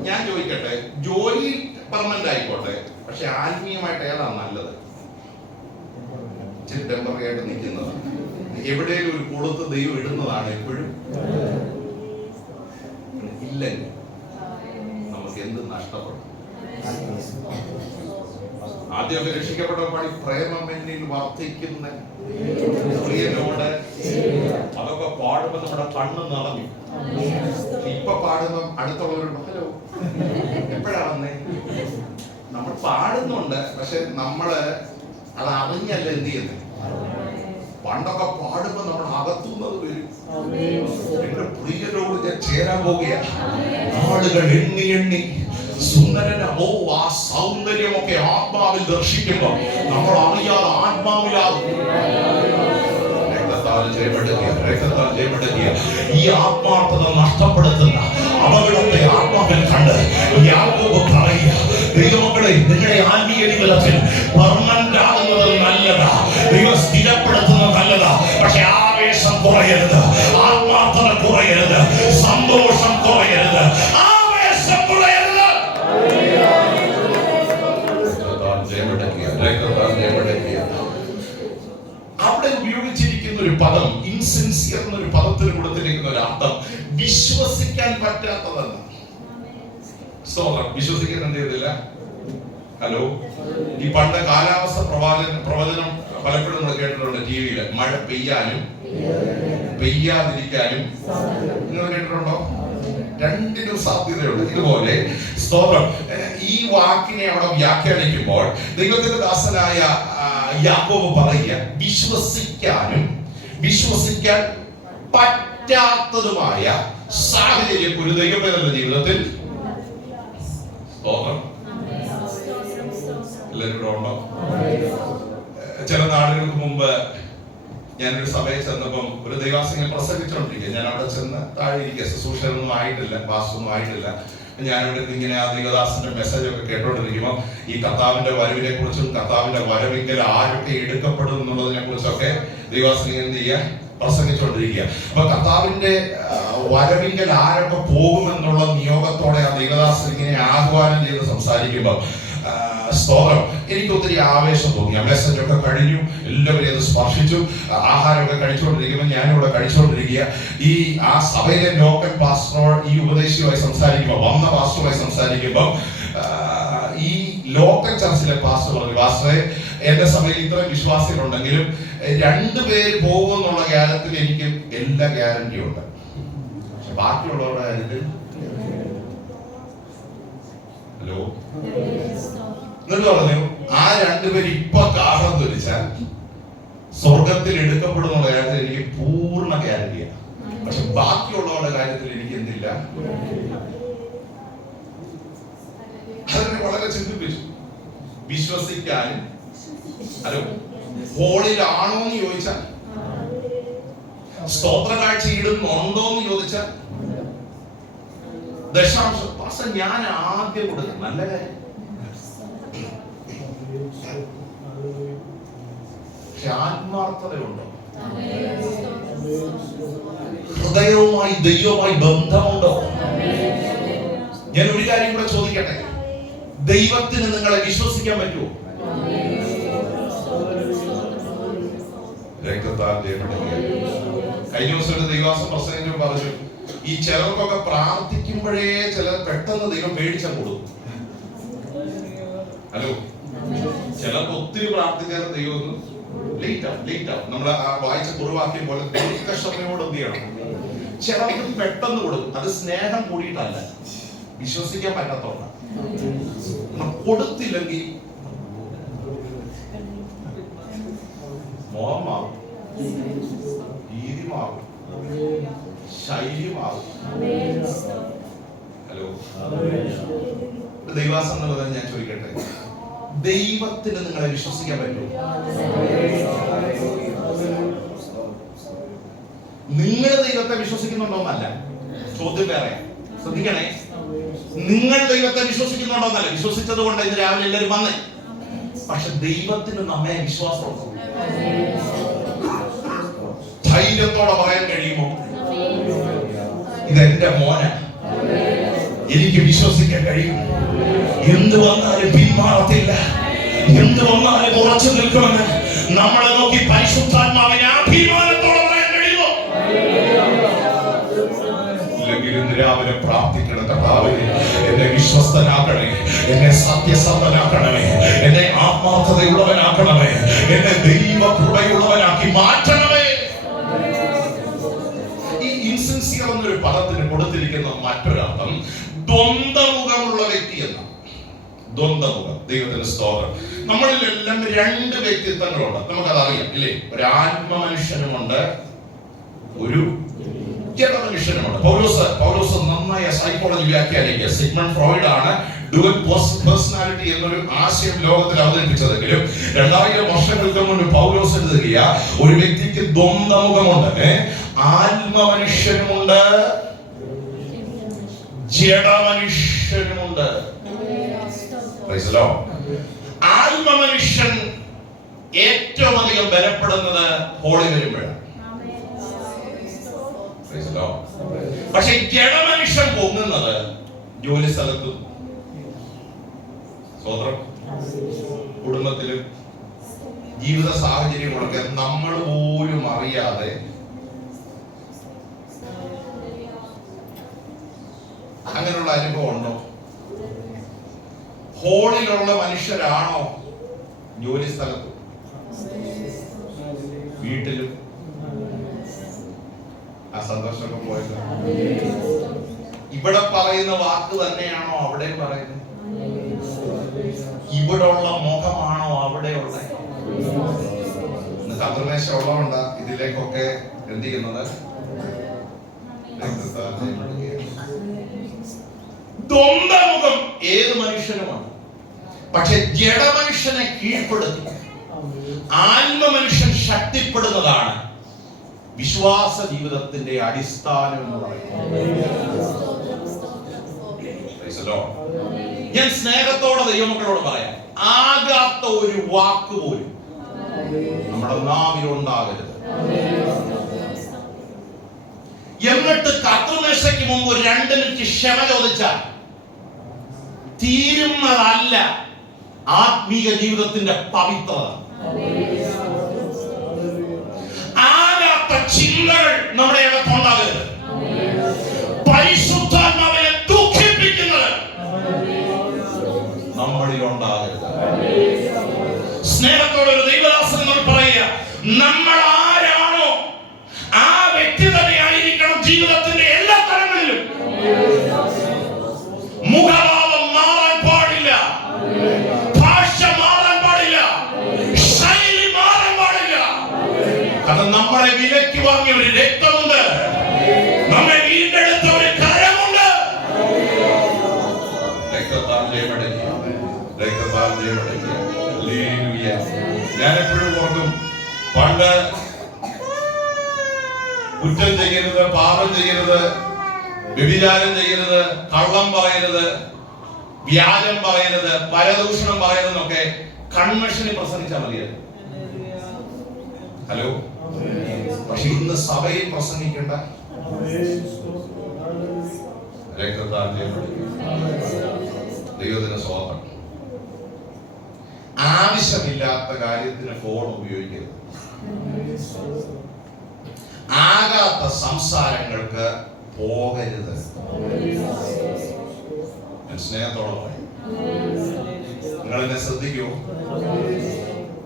ഞാൻ ചോദിക്കട്ടെ, ജോലി പെർമനന്റ് ആയിക്കോട്ടെ, പക്ഷെ ആത്മീയമായിട്ട് ഏതാണ് നല്ലത്? ഇച്ചിരി ടെമ്പററി ആയിട്ട് നിൽക്കുന്നതാണ്. എവിടെയെങ്കിലും ഒരു കൊടുത്ത് ദൈവം ഇടുന്നതാണ് എപ്പോഴും. ഇല്ലെങ്കിൽ നമുക്ക് എന്ത് നഷ്ടപ്പെടും? ആദ്യമൊക്കെ രക്ഷിക്കപ്പെട്ട പാടി പ്രേമം എന്നിൽ വർദ്ധിക്കുന്ന പ്രിയനോട്, അതൊക്കെ പാടുമ്പോ നമ്മുടെ കണ്ണ് നിറഞ്ഞു. ഇപ്പൊ പാടുമ്പോ അടുത്തുള്ളവരുണ്ട്, ഹലോ എപ്പോഴാ വന്നേ? നമ്മൾ പാടുന്നുണ്ട്, പക്ഷെ നമ്മള് അത് അറിഞ്ഞല്ല എന്ത് ചെയ്യുന്നത്. പണ്ടൊക്കെ പാടുമ്പോ നമ്മൾ അകത്തുന്നത് വരും. എന്റെ പ്രിയനോട് ഞാൻ ചേരാൻ പോകുകയാണ്. ആളുകൾ എണ്ണി എണ്ണി സുന്ദരനോ ആ സൗന്ദര്യമൊക്കെ ആത്മാവിൽ ദർശിക്കുമ്പോ നമ്മൾ അറിയാതെ ആത്മാവിലാകും. ഈ ആത്മാർത്ഥത നഷ്ടപ്പെടുത്തുന്ന അപകടത്തെ ആത്മാവിൽ കണ്ട് യാക്കോബ് പറയുക, ദൈവമക്കളെ താൽക്കാലിക ജീവിതത്തിൽ പെർമനന്റ് ആകുന്നത് നല്ലതാ, ദൈവം സ്ഥിരപ്പെടുത്തുന്നത് നല്ലതാ. പക്ഷെ ആവേശം കുറയരുത്, ആത്മാർത്ഥത കുറയരുത്, സന്തോഷം കുറയരുത്, ആവേശം കുറയരുത്. അവിടെ ഉപയോഗിച്ചിരിക്കുന്ന ഒരു പദം, ഇൻസിൻസിയർ എന്നൊരു പദത്തിന് കൊടുത്തിരിക്കുന്ന ഒരു അർത്ഥം വിശ്വസിക്കാൻ പറ്റാത്തതല്ല. വിശ്വസിക്കാൻ എന്ത് ചെയ്തില്ല? ഹലോ, ഈ പണ്ട് കാലാവസ്ഥ പ്രവചനം പലപ്പോഴും നമ്മൾ കേട്ടിട്ടുണ്ട് ടിവിയില്. മഴ പെയ്യാനും പെയ്യാതിരിക്കാനും നിങ്ങൾ കേട്ടിട്ടുണ്ടോ? രണ്ടിനും സാധ്യതയുണ്ട്. ഇതുപോലെ സ്തോത്രം, ഈ വാക്കിനെ അവിടെ വ്യാഖ്യാനിക്കുമ്പോൾ ദൈവത്തിന്റെ ദാസനായ യാക്കോബ് പറയുക, വിശ്വസിക്കാനും വിശ്വസിക്കാൻ പറ്റാത്തതുമായ സാഹചര്യം ഒരു ദൈവത്തിന്റെ ജീവിതത്തിൽ. സ്തോത്രം, എല്ലാവരും ഉണ്ടോ? ചില നാളുകൾക്ക് മുമ്പ് ഞാനൊരു സഭയിൽ ചെന്നപ്പം ഒരു ദൈവാസിനെ പ്രസംഗിച്ചുകൊണ്ടിരിക്കുക. ഞാൻ അവിടെ ചെന്ന് താഴെ ഇരിക്കുക, ശുശ്രൂഷയൊന്നും ആയിട്ടില്ല, പാസ്റ്റൊന്നും ആയിട്ടില്ല. ഞാനിവിടെ ഇങ്ങനെ ആ ദൈവദാസന്റെ മെസ്സേജ് ഒക്കെ കേട്ടോണ്ടിരിക്കുമ്പോൾ ഈ കർത്താവിന്റെ വരവിനെ കുറിച്ചും കർത്താവിന്റെ വരവിങ്കൽ ആരൊക്കെ എടുക്കപ്പെടും എന്നുള്ളതിനെ കുറിച്ചൊക്കെ ദൈവാസിനെ എന്ത് ചെയ്യുക, പ്രസംഗിച്ചുകൊണ്ടിരിക്കുക. അപ്പൊ കർത്താവിന്റെ വരവിങ്കൽ ആരൊക്കെ പോകുമെന്നുള്ള നിയോഗത്തോടെ ആ ദൈവദാസൻ ഇങ്ങനെ ആഹ്വാനം ചെയ്ത് സംസാരിക്കുമ്പോൾ സ്തോത്രം, എനിക്ക് ഒത്തിരി ആവേശം തോന്നി. ആ മെസ്സേജ് ഒക്കെ കഴിഞ്ഞു, എല്ലാവരെയും അത് സ്പർശിച്ചു. ആഹാരമൊക്കെ കഴിച്ചുകൊണ്ടിരിക്കുമ്പോൾ ഞാനിവിടെ കഴിച്ചുകൊണ്ടിരിക്കുക. ഈ ആ സഭയിലെ ലോക്കൽ പാസ്റ്റർ ഈ ഉപദേശിയുമായി സംസാരിക്കുമ്പോൾ, വന്ന പാസ്റ്ററുമായി സംസാരിക്കുമ്പോൾ ഈ ലോക്കൽ ചർച്ചിലെ പാസ്റ്റർ പറഞ്ഞു, പാസ്റ്ററെ, എന്റെ സഭയിൽ ഇത്രയും വിശ്വാസികളുണ്ടെങ്കിലും 2 പേര് പോകുമെന്നുള്ള കാര്യത്തിൽ എനിക്ക് എല്ലാ ഗ്യാരണ്ടിയും ഉണ്ട്. പക്ഷെ ബാക്കിയുള്ളവരുടെ കാര്യത്തിൽ ഹലോ എന്നിട്ട് പറഞ്ഞു, ആ 2 പേര് ഇപ്പൊ കാഹളം ധരിച്ചാൽ സ്വർഗത്തിൽ എടുക്കപ്പെടുന്നുള്ള കാര്യത്തിൽ എനിക്ക് പൂർണ്ണ ഗ്യാരണ്ടിയാണ്. പക്ഷെ ബാക്കിയുള്ളവരുടെ കാര്യത്തിൽ എനിക്ക് എന്തില്ല. അതിനെ വളരെ ചിന്തിപ്പിച്ചു. വിശ്വസിക്കാനും ഹലോ ഹോളിലാണോ എന്ന് ചോദിച്ചാൽ, സ്തോത്ര കാഴ്ച ഇടുന്നുണ്ടോന്ന് ചോദിച്ചാൽ, ദശാംശം പക്ഷെ ഞാൻ ആദ്യം കൊടുക്കും, നല്ല കാര്യം. ആത്മാർത്ഥതയുണ്ടോ? ഹൃദയവുമായി ദൈവവുമായി ബന്ധമുണ്ടോ? ഞാൻ ഒരു കാര്യം കൂടെ ചോദിക്കട്ടെ, ദൈവത്തിന് നിങ്ങളെ വിശ്വസിക്കാൻ പറ്റുമോ? കഴിഞ്ഞ ദിവസം ഒരു ദൈവാസം പ്രസംഗം പറഞ്ഞു, ഈ ചിലർക്കൊക്കെ പ്രാർത്ഥിക്കുമ്പോഴേ ചിലർ പെട്ടെന്ന് ദൈവം പേടിച്ച കൊടുക്കും. ഹലോ, ചിലർക്ക് ഒത്തിരി പ്രാർത്ഥിക്കാതെ ദൈവം ലേറ്റ് ആവും. നമ്മൾ ആ വായിച്ച കുറുവാക്യം പോലെ ദീർഘക്ഷമയോട് എന്ത് ചെയ്യണം? ചിലർക്ക് പെട്ടെന്ന് കൊടുക്കും. അത് സ്നേഹം കൂടിയിട്ടല്ല, വിശ്വസിക്കാൻ പറ്റാത്തോണ്ട. കൊടുത്തില്ലെങ്കിൽ മോഹം മാറും, രീതി മാറും, ശൈലി മാറും. ഹലോ, ദൈവാസം എന്നുള്ളത് ഞാൻ ചോദിക്കട്ടെ, ദൈവത്തിന് നിങ്ങളെ വിശ്വസിക്കാൻ പറ്റുമോ? നിങ്ങൾ ദൈവത്തെ വിശ്വസിക്കുന്നുണ്ടോന്നല്ല ചോദ്യം, വേറെ ശ്രദ്ധിക്കണേ. നിങ്ങൾ ദൈവത്തെ വിശ്വസിക്കുന്നുണ്ടോന്നല്ല, വിശ്വസിച്ചത് കൊണ്ട് ഇന്ന് രാവിലെ എല്ലാവരും വന്നേ. പക്ഷെ ദൈവത്തിന് നമ്മെ വിശ്വാസമുണ്ടോ? ധൈര്യത്തോടെ പറയാൻ കഴിയുമോ, ഇതെന്റെ മോന, എനിക്ക് വിശ്വസിക്കാൻ കഴിയും, എന്ത് വന്നാലും പിന്മാറത്തില്ല, എന്ത് വന്നാലും ഉറച്ചു നിൽക്കുമെന്ന് നമ്മളെ നോക്കി പരിശുദ്ധാത്മാവിനെ അഭിമാനത്തോടെ പറയാൻ കഴിയുമോ? ഇല്ലെങ്കിൽ ഇന്ന് രാവിലെ പ്രാർത്ഥിക്കണം, കർത്താവേ എന്നെ വിശ്വസ്തനാക്കണേ, എന്നെ സത്യസന്ധനാക്കണമേ, എന്നെ ആത്മാർത്ഥതയുള്ളവനാക്കണമേ, എന്നെ ദൈവ കൃപയുള്ളവനാക്കി മാറ്റണമേ. ഈ ഇൻസിൻസിയർ എന്നൊരു പദത്തിന് കൊടുത്തിരിക്കുന്ന മറ്റൊരർത്ഥം ദ്വന്ദ്വമുഖമുള്ള വ്യക്തി എന്ന. ദ്വന്ദ്വമുഖം, ദൈവത്തിന്റെ സ്തോത്രം. നമ്മളിലെല്ലാം 2 വ്യക്തിത്വങ്ങളുണ്ട്, നമുക്കത് അറിയാം ഇല്ലേ? ഒരു ആത്മമനുഷ്യനുമുണ്ട്, ഒരു ജഡമനുഷ്യനുമുണ്ട്. പൗലോസ് നന്നായ സൈക്കോളജി വ്യാഖ്യാനിക്കുക. സിഗ്മണ്ട് ഫ്രോയിഡ് ആണ് ഡുവൽ പേഴ്സണാലിറ്റി എന്നൊരു ആശയം ലോകത്തിൽ അവതരിപ്പിച്ചതെങ്കിലും 2000 വർഷങ്ങൾക്ക് മുൻപ് പൗലോസ് എഴുതുക, ഒരു വ്യക്തിക്ക് ദ്വന്ദ്വമുഖമുണ്ട്. ആത്മമനുഷ്യനുമുണ്ട്, ജഡമനുഷ്യനുമുണ്ട്. ആത്മമനുഷ്യൻ ഏറ്റവും അധികം ബലപ്പെടുന്നത് ഹോളി വരുമ്പോഴാണ്. പക്ഷെ ജഡമനുഷ്യൻ പൊങ്ങുന്നത് ജോലി സ്ഥലത്തും സ്വതന്ത്രം കുടുംബത്തിലും ജീവിത സാഹചര്യങ്ങളൊക്കെ നമ്മൾ പോലും അറിയാതെ അങ്ങനെയുള്ള അനുഭവം ഉണ്ടോ? ഹോളിലുള്ള മനുഷ്യരാണോ ജോലി സ്ഥലത്തും വീട്ടിലും ആ സന്തോഷമൊക്കെ പോയത്? ഇവിടെ പറയുന്ന വാക്ക് തന്നെയാണോ അവിടെ പറയുന്നത്? ഇവിടെ ഉള്ള മുഖമാണോ അവിടെ ഉള്ള? കർത്തൃമേശ ഉള്ളതുകൊണ്ടാ ഇതിലേക്കൊക്കെ എന്ത് ചെയ്യുന്നത്? ദ്വന്ദ്മുഖം ഏത് മനുഷ്യനുമാണ്. പക്ഷെ ജഡമനുഷ്യനെ കീഴ്പ്പെടുത്തി ആത്മമനുഷ്യൻ ശക്തിപ്പെടുന്നതാണ് വിശ്വാസ ജീവിതത്തിന്റെ അടിസ്ഥാനം എന്ന് പറയുന്നത്. ഞാൻ സ്നേഹത്തോടെ ദൈവമക്കളോട് പറയാം, ആകാത്ത ഒരു വാക്ക് പോലും നമ്മുടെ നാവിലുണ്ടാകരുത്. എന്നിട്ട് കർത്തൃമേശയ്ക്ക് മുമ്പ് ഒരു 2 മിനിറ്റ് ക്ഷമ ചോദിച്ചാൽ തീരുന്നതല്ല ആത്മീക ജീവിതത്തിന്റെ പവിത്രത. ആകാത്ത ചിന്തകൾ നമ്മുടെ അകത്തുണ്ടാകരുത്. പരിശുദ്ധാത്മാവിനെ ദുഃഖിപ്പിക്കുന്നത് നമ്മളിൽ ഉണ്ടാകരുത്. സ്നേഹത്തോടെ ഒരു ദൈവദാസൻ നമ്മൾ പറയുക, നമ്മൾ ആരാണോ ആ വ്യക്തി തന്നെയായിരിക്കണം ജീവിതത്തിന്റെ എല്ലാ തലങ്ങളിലും. മുഖഭാവം മാറാൻ പാടില്ല, ഭാഷ മാറാൻ പാടില്ല, ശൈലി മാറാൻ പാടില്ല. കാരണം നമ്മളെ വിലയ്ക്ക് വാങ്ങിയ ഒരു രക്തമുണ്ട്, നമ്മെ വീണ്ടെടുത്ത ഒരു കരമുണ്ട്. ഞാൻ എപ്പോഴും ഓർക്കും, പണ്ട് കുറ്റം ചെയ്യരുത്, പാപം ചെയ്യരുത്, വ്യഭിചാരം ചെയ്യരുത്, കള്ളം പറയരുത്, വ്യാജം പറയരുത്, പരദൂഷണം പറയരുതെന്നൊക്കെ കൺവെൻഷനിൽ പ്രസംഗിച്ചാൽ മതിയായിരുന്നു. ഹലോ, പക്ഷെ ഇന്ന് സഭയിൽ പ്രസംഗിക്കേണ്ട ദൈവത്തിന് സ്തോത്രം. ആവശ്യമില്ലാത്ത കാര്യത്തിന് ഫോൺ ഉപയോഗിക്കരുത്. ആകാത്ത സംസാരങ്ങൾക്ക് പോകരുത്. സ്നേഹത്തോടെ പറയും, നിങ്ങൾ എന്നെ ശ്രദ്ധിക്കൂ.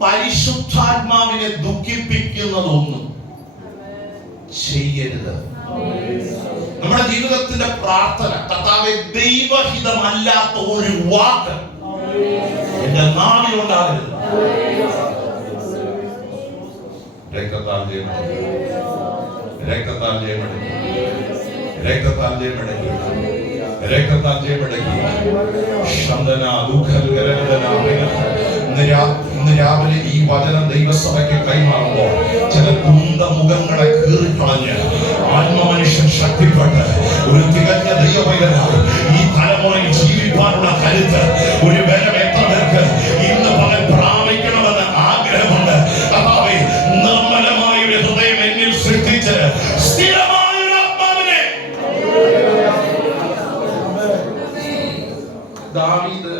പരിശുദ്ധാത്മാവിനെ ദുഃഖിപ്പിക്കുന്നതൊന്നും ചെയ്യരുത്. നമ്മുടെ ജീവിതത്തിന്റെ പ്രാർത്ഥന, കർത്താവേ, ദൈവഹിതമല്ലാത്ത ഒരു വാക്ക് എന്റെ നാവിലുണ്ടാകരുത്. രക്തത്താൽ ജയമെടുക്കുക, രക്തത്താൽ ജയമെടുക്കുക, രക്തത്താൽ ജയമെടുക്കുക, രക്തത്താൽ ജയമെടുക്കുക. ഇന്ന് രാവിലെ ഈ വചനം ദൈവസഭയ്ക്ക് കൈമാറുമ്പോൾ ചില കുന്തമുഖങ്ങളെ കീറിക്കളഞ്ഞ് ആത്മമനുഷ്യൻ ശക്തിപ്പെട്ട് ഒരു തികഞ്ഞ ദൈവപൈതനായി ഈ തലമുറയിൽ ജീവിക്കാനുള്ള കരുത്ത്, ഒരു ബലം എത്ര പേർക്ക് ഇന്ന് പകൽ പ്രാപിക്കണമെന്ന് ആഗ്രഹമുണ്ട്. കർത്താവേ, നിർമ്മലമായ ഒരു ഹൃദയം എന്നിൽ സൃഷ്ടിച്ച് സ്ഥിരമായ ഒരു ആത്മാവിനെ. ദാവീദ്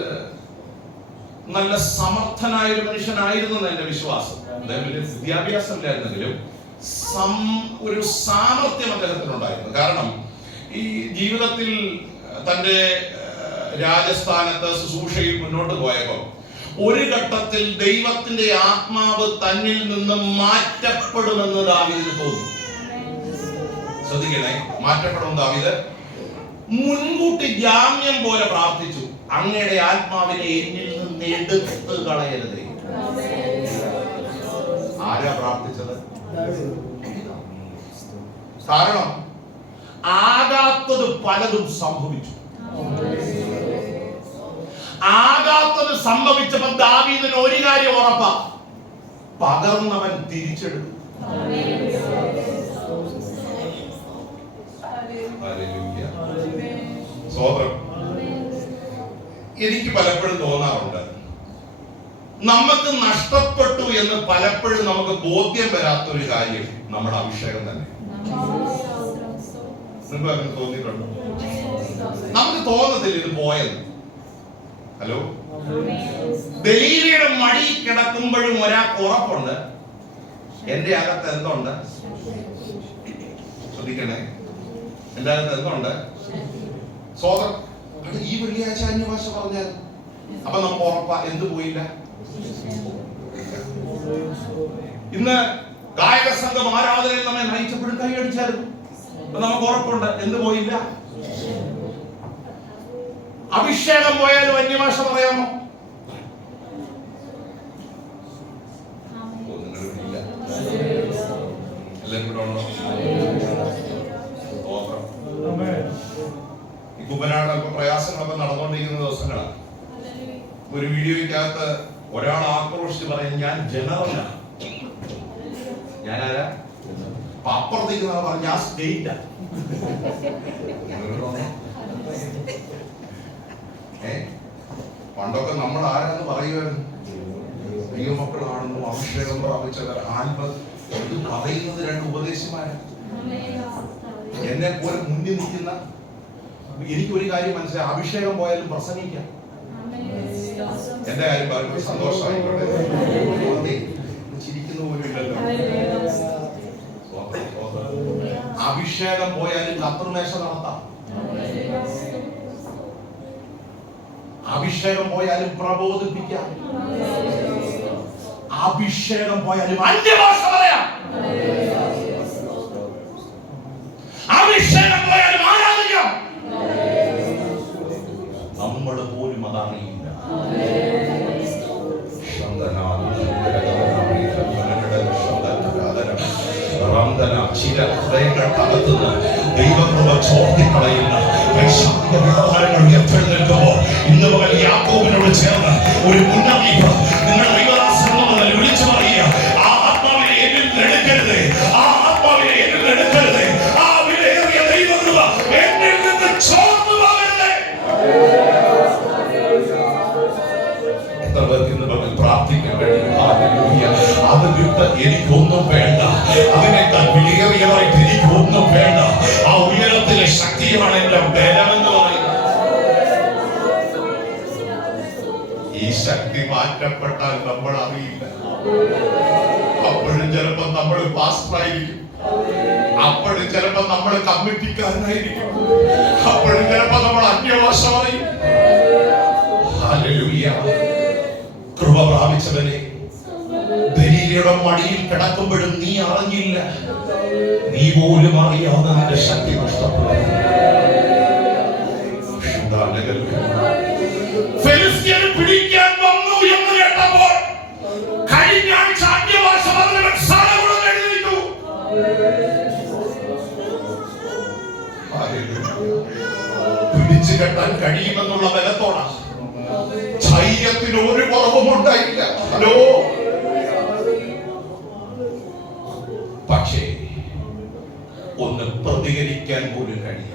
നല്ല സമർത്ഥനായ ഒരു മനുഷ്യനായിരുന്നു എന്റെ വിശ്വാസം. അദ്ദേഹത്തിന് വിദ്യാഭ്യാസം ഇല്ലായിരുന്നെങ്കിലും ഒരു സാമർത്ഥ്യം അദ്ദേഹത്തിനുണ്ടായിരുന്നു. കാരണം ഈ ജീവിതത്തിൽ തന്റെ രാജസ്ഥാനത്ത് ശുശ്രൂഷയിൽ മുന്നോട്ട് പോയപ്പോൾ ഒരു ഘട്ടത്തിൽ ദൈവത്തിന്റെ ആത്മാവ് തന്നിൽ നിന്ന് മാറ്റപ്പെടുമെന്ന് ദാവീദിന് തോന്നി. ശ്രദ്ധിക്കണേ, മാറ്റപ്പെടും. ദാവീദ് മുൻകൂട്ടി ജാമ്യം പോലെ പ്രാർത്ഥിച്ചു, അങ്ങയുടെ ആത്മാവിനെ എന്നിൽ നിന്ന് എടുത്ത് കളയരുതേ. ആരാ പ്രാർത്ഥിച്ചത്? കാരണം ആകാത്തത് പലതും സംഭവിച്ചു. ആകാത്തത് സംഭവിച്ചപ്പോൾ ദാവീദിന് ഒരു കാര്യം ഉറപ്പാ, പകർന്നവൻ തിരിച്ചെടുക്കും. എനിക്ക് പലപ്പോഴും തോന്നാറുണ്ട്, നമുക്ക് നഷ്ടപ്പെട്ടു എന്ന് പലപ്പോഴും നമുക്ക് ബോധ്യം വരാത്തൊരു കാര്യം നമ്മുടെ അഭിഷേകം തന്നെ. നിങ്ങൾക്ക് അങ്ങനെ തോന്നിയിട്ടുണ്ടോ? നമുക്ക് തോന്നത്തില്ല ഇത് പോയെന്ന്. ഹലോ, ദലീലയുടെ മടി കിടക്കുമ്പോഴും ഒരാൾക്ക് ഉറപ്പുണ്ട്, എന്റെ അകത്ത് എന്തുണ്ട്? ശ്രദ്ധിക്കണേ, എന്റെ അകത്ത് എന്തുണ്ട്? സ്വതം. ഈ വെള്ളിയാഴ്ച അന്യഭാഷ പറഞ്ഞാൽ അപ്പൊ നമുക്ക് ഉറപ്പാ എന്ത് പോയില്ല. ഇന്ന് ഗായക സംഘം ആരാധനയിൽ നമ്മെ നയിച്ചപ്പോഴും കൈയടിച്ചായിരുന്നു. അപ്പൊ നമുക്ക് ഉറപ്പുണ്ട് എന്ത് പോയില്ല. അഭിഷേകം പോയാലും അന്യഭാഷ പറയാമോ? ഈ കുമ്പനാട് അല്പ പ്രയാസങ്ങളൊക്കെ നടന്നുകൊണ്ടിരിക്കുന്ന ദിവസങ്ങളാണ്. ഒരു വീഡിയോയ്ക്കകത്ത് ഒരാൾ ആക്രോശിച്ച് പറയും, ഞാൻ ജനറലാണ്. ഞാനാരാ? അപ്പുറത്തേക്ക് പറഞ്ഞ ഞാൻ സ്റ്റേറ്റാ. പണ്ടൊക്കെ നമ്മൾ ആരാന്ന് പറയുമായിരുന്നു, ദൈവമക്കളാണെന്നും അഭിഷേകം പ്രാപിച്ചവർ. ഇത് പറയുന്നത് രണ്ട് ഉപദേശിമാരാണ്. എന്നെ പോലെ മുന്നിൽ നിൽക്കുന്ന എനിക്കൊരു കാര്യം മനസ്സിലായി, അഭിഷേകം പോയാലും പ്രസംഗിക്കാം. എന്റെ കാര്യം പറയുമ്പോൾ സന്തോഷമായിക്കോട്ടെ. ചിരിക്കുന്ന പോലും ഇല്ലല്ലോ. അഭിഷേകം പോയാലും കർത്തൃമേശ നടത്താം. അഭിഷേകം പോയാലും പ്രബോധിപ്പിക്കാം. അഭിഷേകം പോയാലും അന്യഭാഷ പറയാം. അഭിഷേകം പോയാലും ആരാധിക്കാം. നമ്മൾ പോലും അതറിയില്ല. ചില ഹൃദയങ്ങൾക്കകത്തുനിന്ന് ദൈവകൃപ ചോർത്തിക്കളയുന്ന വ്യവഹാരങ്ങൾ ഉയർത്തെഴുന്നേൽക്കുമ്പോൾ ഇന്ന് മുതൽ യാക്കോബിനോട് ചേർന്ന് ഒരു മുന്നറിയിപ്പ് നിങ്ങൾ ദൈവദാസനെന്ന് വിളിച്ചു പറയുക. ആ ആത്മാവിനെ എന്നിൽ നിന്ന് എടുക്കരുത്. ആ ആത്മാവിനെ എന്നിൽ നിന്ന് എടുക്കരുത്. ആ വിലയേറിയ ദൈവകൃപ എന്നിൽ നിന്ന് ചോർന്നു പോകരുത്. എത്ര പേർക്ക് ഇന്ന് പകൽ പ്രാർത്ഥിക്കാൻ കഴിയും? അത് വിട്ട് എനിക്കൊന്നും വേണ്ട, അതിനേക്കാൾ വിലയേറിയതായിട്ട് എനിക്കൊന്നും വേണ്ട. ആ ഉയരത്തിലെ ശക്തിയാണ് എന്റെ ബലമെന്ന് പറയുന്നത്. ഈ ശക്തി മാറ്റപ്പെട്ടാൽ നമ്മൾ അറിയില്ല. അപ്പോഴും ചിലപ്പോൾ നമ്മൾ പാസ്റ്ററായിരിക്കും, അപ്പോഴും ചിലപ്പോൾ നമ്മൾ കമ്മിറ്റിക്കാരനായിരിക്കും, അപ്പോഴും ചിലപ്പോൾ നമ്മൾ അന്യഭാഷ പറയും. ഹല്ലേലൂയ. കൃപ പ്രാപിച്ചവനെ, ദലീലയുടെ മടിയിൽ കിടക്കുമ്പോഴും നീ അറിഞ്ഞില്ല, നീ പോലും അറിയാതെ നിന്റെ ശക്തി നഷ്ടപ്പെട്ടു. ഫെലിസ്ത്യർ പിടിക്കാൻ വന്നു എന്ന് കേട്ടപ്പോൾ കഴിഞ്ഞ ആഴ്ച അന്യഭാഷ പറഞ്ഞവൻ സകലവും എഴുതിയിട്ടു. പിടിച്ചു കെട്ടാൻ കഴിയുമെന്നുള്ള ബലത്തോടാ, ധൈര്യത്തിന് ഒരു കുറവും ഉണ്ടായില്ല. ഹലോ, പക്ഷേ ഒന്ന് പ്രതികരിക്കാൻ പോലും കഴിയില്ല.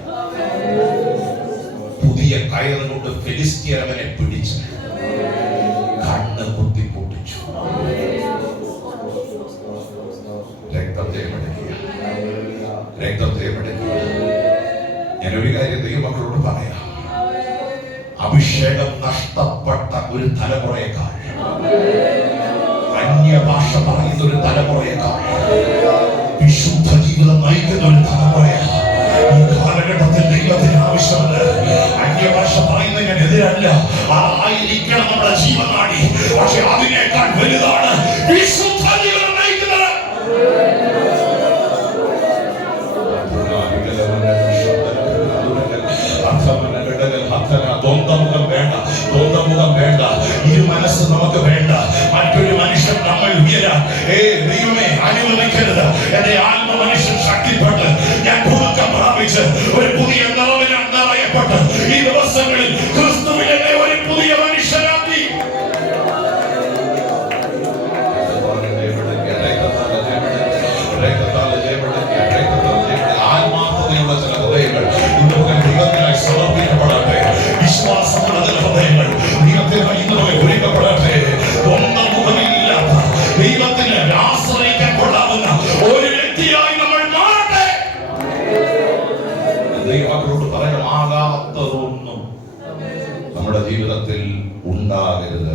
പുതിയ കയറുകൊണ്ട് ഫെലിസ്ത്യർ അവനെ പിടിച്ച് കണ്ണ് കുത്തി പൊട്ടിച്ചു. രക്തത്തെ മെടുക്കുക, രക്തത്തെ മെടുക്കുക. ഞാനൊരു കാര്യം ദൈവമക്കളോട് പറയാം, അഭിഷേകം നഷ്ടപ്പെട്ട ഒരു തലമുറയേക്കാൾ, അന്യഭാഷ പറയുന്ന ഒരു തലമുറയേക്കാൾ, വിശുദ്ധ ജീവിതം നയിക്കുന്ന ഒരു തലമുറയാണ് ഈ കാലഘട്ടത്തിൽ ദൈവത്തിന് ആവശ്യമുണ്ട്. അന്യഭാഷ പറയുന്നതിനെതിരല്ല, അതായിരിക്കണം നമ്മുടെ ജീവനാടി. പക്ഷെ അതിനേക്കാൾ വലുതാണ് വിശുദ്ധ ജീവിതം നയിക്കുന്നത്. ദ്വന്ദ്മുഖം വേണ്ട, ദ്വന്ദ്മുഖം വേണ്ട. ഇരു മനസ്സ് നമുക്ക് വേണ്ട. മറ്റൊരു മനുഷ്യൻ നമ്മൾ ഉയരാൻ ദൈവമേ അനുവദിക്കരുത്. എന്റെ ആത്മ മനുഷ്യൻ ശക്തിപ്പെട്ട് ഞാൻ പുതുക്കം പ്രാപിച്ച് ഒരു പുതിയ നിറവിനാൽ നിറയപ്പെട്ട് ഈ ദിവസങ്ങളിൽ ക്രിസ്തുവിൽ എന്നെ ഒരു പുതിയ മനുഷ്യനാക്കി. ആത്മാർത്ഥതയുള്ള ചില ഹൃദയങ്ങൾ ഇന്ന് ദൈവത്തിനായി സമർപ്പിക്കപ്പെടട്ടെ. വിശ്വാസമുള്ള ചില ഹൃദയങ്ങൾ ദൈവത്തിനായി ഇന്ന് ഒരുക്കപ്പെടട്ടെ. ദൈവമക്കളോട് പറയണം, ആകാത്തതൊന്നും നമ്മുടെ ജീവിതത്തിൽ ഉണ്ടാകരുത്.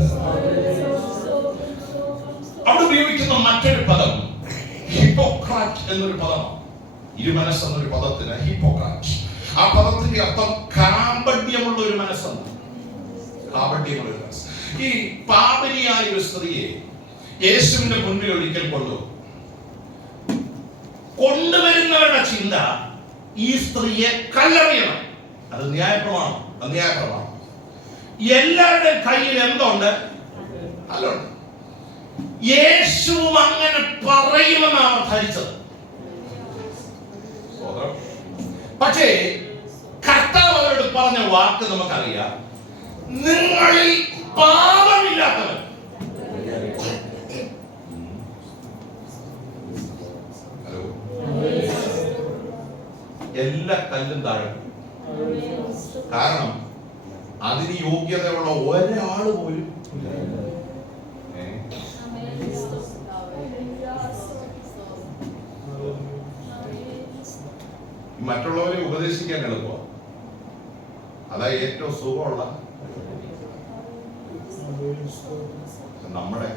അവിടെ ഉപയോഗിക്കുന്ന മറ്റൊരു പദം ഹിപ്പോക്രാറ്റ് എന്നൊരു പദമാണ്. ഇരുമനസ് എന്നൊരു പദത്തിന് ഹിപ്പോക്രാറ്റ്. ആ പദത്തിന്റെ അർത്ഥം കാപട്യമുള്ള ഒരു മനസ്സാണ്. കാപട്യമുള്ള ഒരു മനസ്സ്. ഈ പാപിനിയായ ഒരു സ്ത്രീയെ യേശുവിന്റെ മുന്നിൽ ഒരിക്കൽ കൊണ്ടുവരുന്നവരുടെ ചിന്ത ഈ സ്ത്രീയെ കല്ലെറിയണം. അത് ന്യായപ്രമാണം. എല്ലാവരുടെയും കയ്യിൽ എന്തുണ്ട്? അല്ലുണ്ട്. യേശുവും അങ്ങനെ പറയുമെന്നാണ് ധരിച്ചത്. പക്ഷേ കർത്താവ് അവരോട് പറഞ്ഞ വാക്ക് നമുക്കറിയാം, നിങ്ങളിൽ പാപമില്ലാത്തവൻ. എല്ലാ കല്ലും താഴെ. കാരണം അതിന് യോഗ്യതയുള്ള ഒരാൾ പോലും മറ്റുള്ളവരെ ഉപദേശിക്കാൻ എളുപ്പമാണ്. അതാ ഏറ്റവും സുഖമുള്ള. നമ്മുടെ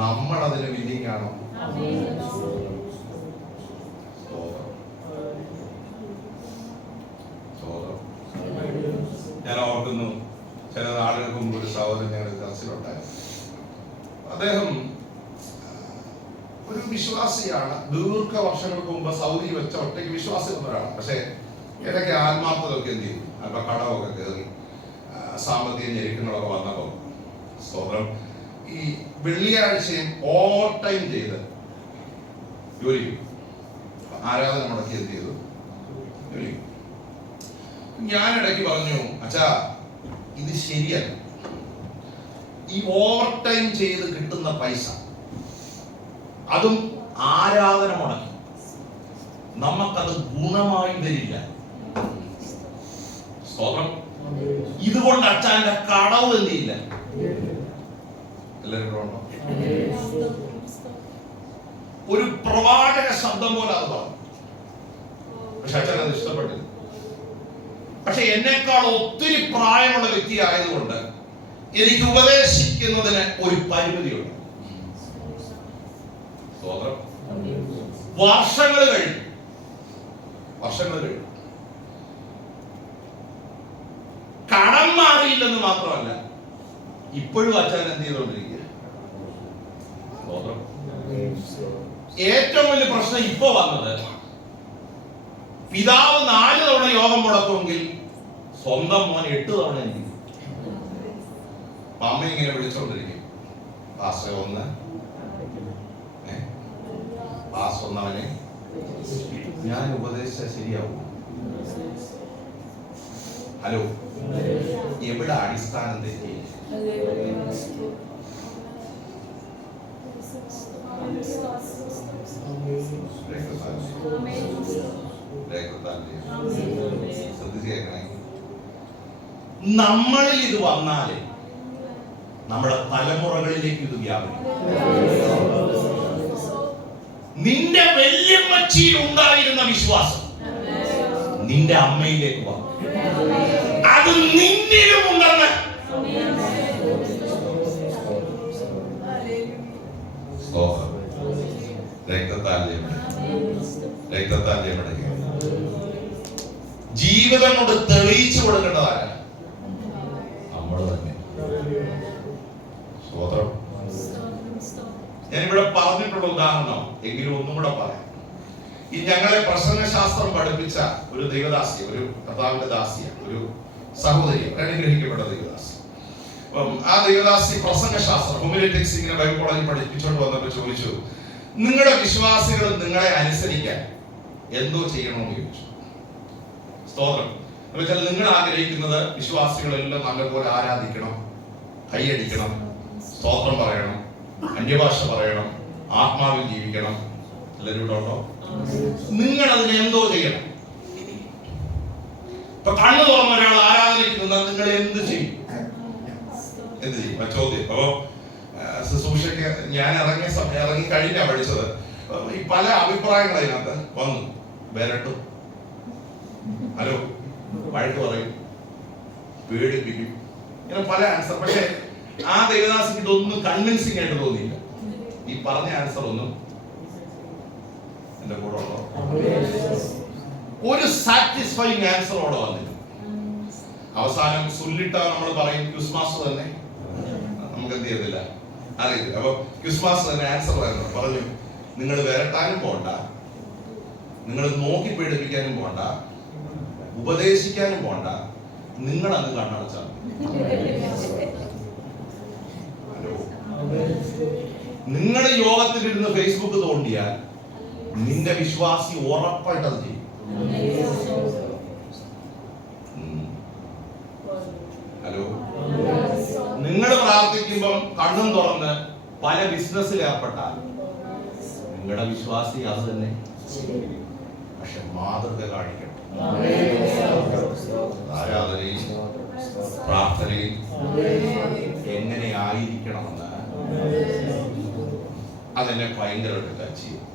നമ്മളതിന് വില്ലിങ് ആണോ? ഞാൻ ഓർക്കുന്നു, ചില നാളുകൾക്ക് മുമ്പ് ഒരു സഹോദരൻ ഞങ്ങളുടെ ചർച്ചിലുണ്ടായിരുന്നു. അദ്ദേഹം ഒരു വിശ്വാസിയാണ്. ദീർഘവർഷങ്ങൾക്ക് മുമ്പ് സൗദി വെച്ച ഒറ്റയ്ക്ക് വിശ്വാസി ഒരാളാണ്. പക്ഷെ ഇടയ്ക്ക് ആത്മാർത്ഥതൊക്കെ എന്ത് ചെയ്തു, അപ്പൊ കടമൊക്കെ കയറി സാമ്പത്തിക ഞെരുക്കങ്ങളൊക്കെ വന്നപ്പോൾ സ്വന്തം ഈ വെള്ളിയാഴ്ചയും ഓവർ ടൈം ചെയ്ത് ജോലി ആരാധന മുടക്കി എന്ത് ചെയ്തു, ജോലി. ഞാൻ ഇടയ്ക്ക് പറഞ്ഞു, അച്ഛാ ഇത് ശരിയല്ല. ഈ ഓവർ ടൈം ചെയ്ത് കിട്ടുന്ന പൈസ, അതും ആരാധന മുടക്കി, നമുക്കത് ഗുണമായി വരില്ല. സ്തോത്രം. ഇതുകൊണ്ട് അച്ഛന്റെ കടവ് എന്തില്ല. എല്ലാവരും ഒരു പ്രവാചക ശബ്ദം പോലെ അത് പറഞ്ഞു. പക്ഷെ അച്ഛൻ അത് ഇഷ്ടപ്പെട്ടില്ല. പക്ഷെ എന്നെക്കാൾ ഒത്തിരി പ്രായമുള്ള വ്യക്തി ആയതുകൊണ്ട് എനിക്ക് ഉപദേശിക്കുന്നതിന് ഒരു പരിമിതിയുണ്ട്. വർഷങ്ങൾ കഴിഞ്ഞു. കടം മാറിയില്ലെന്ന് മാത്രമല്ല, ഇപ്പോഴും അച്ഛൻ എന്ത് ചെയ്തുകൊണ്ടിരിക്കുക. ഏറ്റവും വലിയ പ്രശ്നം ഇപ്പൊ വന്നത്, പിതാവ് 4 തവണ യോഗം മുടക്കുമെങ്കിൽ സ്വന്തം മോൻ 8 തവണ എനിക്ക്. അമ്മ ഇങ്ങനെ വിളിച്ചോണ്ടിരിക്കും, പാസ്റ്റർ ഒന്ന്, പാസ്റ്റർ ഒന്നവനെ ഞാൻ ഉപദേശിച്ച ശരിയാവും. ഹലോ, എവിടെ അടിസ്ഥാനം തെറ്റി? നമ്മളിൽ ഇത് വന്നാലേ നമ്മുടെ തലമുറകളിലേക്ക് ഇത് വ്യാപിക്കും. നിന്റെ വല്യമ്മച്ചിയിൽ ഉണ്ടായിരുന്ന വിശ്വാസം നിന്റെ അമ്മയിലേക്ക് വന്നു. അത് നിന്നിലും ഉണ്ടെന്ന് ജീവിതം കൊണ്ട് തെളിയിച്ചു കൊടുക്കേണ്ടതായ നമ്മൾ തന്നെ. സ്തോത്രം. ഞാനിവിടെ പറഞ്ഞിട്ടുള്ള ഉദാഹരണം എങ്കിലും ഒന്നും കൂടെ പറയാം. ഈ ഞങ്ങളെ പ്രസംഗശാസ്ത്രം പഠിപ്പിച്ച ഒരു ദൈവദാസി, ഒരു കർത്താവിന്റെ ദാസിയ, ഒരു സഹോദരി, അനുഗ്രഹിക്കപ്പെട്ട ദൈവദാസി. ആ ദൈവദാസി പ്രസംഗശാസ്ത്രം, ഹ്യൂമനിറ്റിക്സ് ഇങ്ങനെ ബൈബിൾ കോളേജിൽ പഠിപ്പിച്ചുകൊണ്ട് വന്നപ്പോൾ ചോദിച്ചു, നിങ്ങളുടെ വിശ്വാസികൾ നിങ്ങളെ അനുസരിക്കാൻ എന്തോ ചെയ്യണമെന്ന് ചോദിച്ചു. സ്തോത്രം. എന്ന് വെച്ചാൽ നിങ്ങൾ ആഗ്രഹിക്കുന്നത് വിശ്വാസികളെല്ലാം നല്ലപോലെ ആരാധിക്കണം, കൈയടിക്കണം, സ്തോത്രം പറയണം, അന്യഭാഷ പറയണം, ആത്മാവിൽ ജീവിക്കണം. എല്ലാവരും ഇവിടെ ഉണ്ടോ? നിങ്ങൾ അതിന് എന്തോ ചെയ്യണം. ഇപ്പൊ കണ്ണു തുറന്ന ഒരാൾ ആരാധനയ്ക്ക് നിന്നാൽ നിങ്ങൾ എന്ത് ചെയ്യും? എന്ത് ചെയ്യും? ചോദ്യം. അപ്പൊ ശുശ്രൂഷയ്ക്ക് ഞാൻ ഇറങ്ങി കഴിഞ്ഞാ പഠിച്ചത്. ഈ പല അഭിപ്രായങ്ങൾ അതിനകത്ത് വന്നു. വരട്ടും, ഹലോ, വഴക്ക് പറയും, പേടിപ്പിക്കും, ഇങ്ങനെ പല ആൻസർ. പക്ഷെ ആ ദേവദാസിക്ക് ഇതൊന്നും കൺവിൻസിംഗ് ആയിട്ട് തോന്നിയില്ല. ഈ പറഞ്ഞ ആൻസർ ഒന്നും എന്റെ കൂടെ ഉള്ളോ ഒരു സാറ്റിസ്ഫൈങ് ആൻസറോടെ വന്നില്ല. അവസാനം സുല്ലിട്ട നമ്മൾ പറയും ക്രിസ്മസ് തന്നെ, നമുക്ക് എന്ത് ചെയ്തില്ല അറിയില്ല. അപ്പൊ ക്രിസ്മസ് തന്നെ ആൻസർ പറഞ്ഞു, നിങ്ങൾ വരട്ടാനും പോണ്ട, നിങ്ങൾ നോക്കി പേടിപ്പിക്കാനും പോണ്ട, ഉപദേശിക്കാനും പോണ്ട, നിങ്ങൾ അങ്ങ് കണ്ണടച്ചാൽ. നിങ്ങളുടെ യോഗത്തിലിരുന്ന് ഫേസ്ബുക്ക് തോണ്ടിയാൽ നിന്റെ വിശ്വാസി ഉറപ്പായിട്ട് അത് ചെയ്യും. ഹലോ, നിങ്ങൾ പ്രാർത്ഥിക്കുമ്പം കണ്ണും തുറന്ന് പല ബിസിനസ്സിൽ ഏർപ്പെട്ടാൽ നിങ്ങളുടെ വിശ്വാസി അത് തന്നെ. പക്ഷെ മാതൃക കാണിക്കണം. ആരാധനയും പ്രാർത്ഥനയും എങ്ങനെ ആയിരിക്കണമെന്ന് അതെന്നെ ഭയങ്കരമായിട്ട് ടച്ച് ചെയ്യും.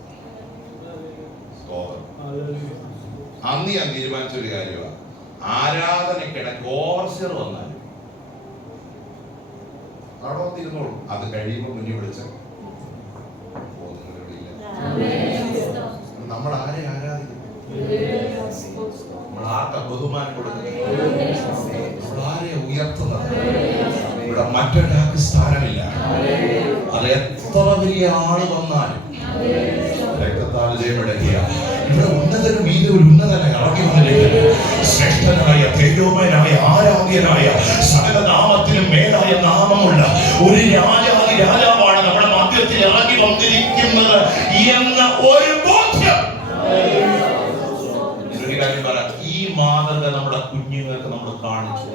അന്ന് ഞാൻ തീരുമാനിച്ചൊരു കാര്യമാണ്, ആരാധനക്കിടയ്ക്ക് ഓവർസിയർ വന്നാൽ അവിടെ വന്നിരുന്നോളൂ. അത് കഴിയുമ്പോൾ മുന്നിൽ വിളിച്ച നമ്മൾ ആരെ ആരാധിക്കുന്നു? നമ്മൾ ആർക്കാ ബഹുമാനം കൊടുക്കുന്നത്? നമ്മൾ ആരെ ഉയർത്തുന്നത്? ഇവിടെ മറ്റൊരാൾക്ക് സ്ഥാനമില്ല. അത് എത്ര വലിയ ആള് വന്നാലും രക്തത്താൽ ജയമെടുക്കുക. ഇവിടെ ഉന്നതനും മീതെ ഒരു ഉന്നതനായി ഇറങ്ങി വന്നിരിക്കുന്നു. ശ്രേഷ്ഠനായ തേജോമയനായ ആരാധ്യനായ സകല നാമത്തിനും മേലായ നാമമുള്ള ഒരു രാജാവാണ് നമ്മുടെ മധ്യത്തിൽ ഇറങ്ങി വന്നിരിക്കുന്നത് എന്ന ഒരു ബോധ്യം. ഒരു കാര്യം പറയാം, ഈ മാതൃക നമ്മുടെ കുഞ്ഞുങ്ങൾക്ക് നമ്മൾ കാണിച്ചു.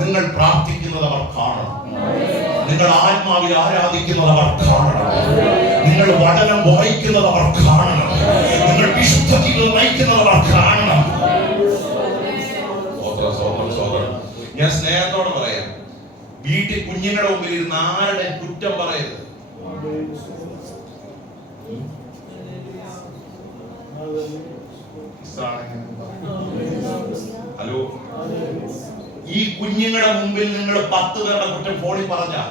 നിങ്ങൾ പ്രാർത്ഥിക്കുന്നത് അവർ കാണണം, നിങ്ങൾ ആത്മാവിൽ ആരാധിക്കുന്നത് അവർ കാണണം, നിങ്ങൾ വചനം വായിക്കുന്നത് അവർ കാണണം, നിങ്ങൾ വിശുദ്ധത്തിൽ നയിക്കുന്നത് അവർ കാണണം. ഞാൻ സ്നേഹത്തോടെ പറയാം, വീട്ടിൽ കുഞ്ഞുങ്ങളുടെ മുമ്പിൽ ഇരുന്ന് ആരുടെ കുറ്റം പറയരുത്. ഹലോ, ഈ കുഞ്ഞുങ്ങളുടെ മുമ്പിൽ നിങ്ങൾ 10 പേരുടെ കുറ്റം ഫോണിൽ പറഞ്ഞാൽ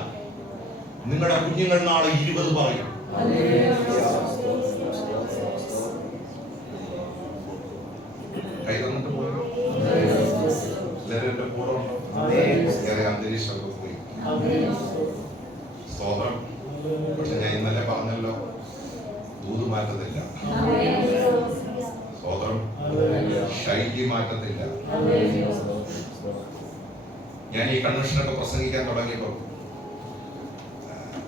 നിങ്ങളുടെ കുഞ്ഞുങ്ങൾ നാളെ 20 പറയും. കൈ തന്നിട്ട് പോയി എല്ലാവരും കൂടെ ഉണ്ടോ? അന്തരീക്ഷമൊക്കെ പോയി. സ്തോത്രം. പക്ഷെ ഞാൻ ഇന്നലെ പറഞ്ഞല്ലോ, ദൂത് മാറ്റത്തില്ല. സ്തോത്രം. ശൈലി മാറ്റത്തില്ല. ഞാൻ ഈ കൺവെൻഷനൊക്കെ പ്രസംഗിക്കാൻ തുടങ്ങിയപ്പോൾ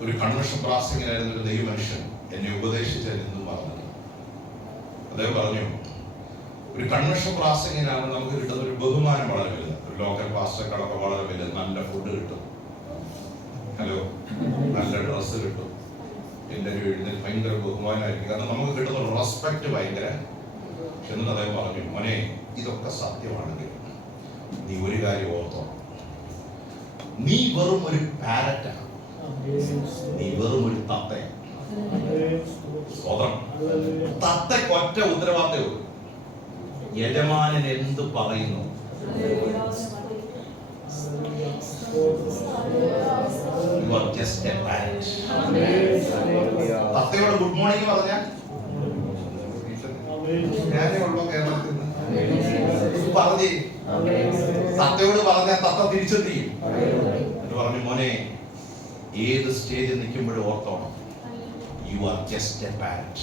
ഒരു കൺവെൻഷൻ പ്രാസംഗികനായിരുന്ന ഒരു ദൈവമനുഷ്യൻ എന്നെ ഉപദേശിച്ചെന്നും പറഞ്ഞത്. അദ്ദേഹം പറഞ്ഞു, ഒരു കൺവെൻഷൻ പ്രാസംഗികനാണ് നമുക്ക് കിട്ടുന്ന ഒരു ബഹുമാനം വളരെ വലുത്. ഒരു ലോക്കൽ പാസ്റ്റർക്കാളൊക്കെ വളരെ വലുത്. നല്ല ഫുഡ് കിട്ടും, ഹലോ, നല്ല ഡ്രസ്സ് കിട്ടും, പിന്നെ ഒരു എഴുന്നേൽ ഭയങ്കര ബഹുമാനമായിരിക്കും. കാരണം നമുക്ക് കിട്ടുന്ന റെസ്പെക്ട് ഭയങ്കര. എന്നിട്ട് അദ്ദേഹം പറഞ്ഞു, മോനെ, ഇതൊക്കെ സത്യമാണെങ്കിൽ നീ ഒരു കാര്യം ഓർത്തോ, നീ വെറും ഒരു പാരറ്റാണ്, നീ വെറും ഒരു തത്തയാണ്. തത്തയ്ക്ക് ഒറ്റ ഉത്തരവാദിത്തമേ ഉള്ളൂ, യജമാനൻ എന്ത് പറയുന്നു. You are just a parrot. തത്തയോട് ഗുഡ് മോർണിംഗ് പറഞ്ഞാൽ ഉള്ളോ കേരളത്തിൽ പറഞ്ഞേ. തത്തയോട് പറഞ്ഞാൽ തത്ത തിരിച്ചെത്തി എന്ന് പറഞ്ഞു, മോനെ, ഏത് സ്റ്റേജിൽ നിൽക്കുമ്പോഴും ഓർത്തോണം, you are just a parrot.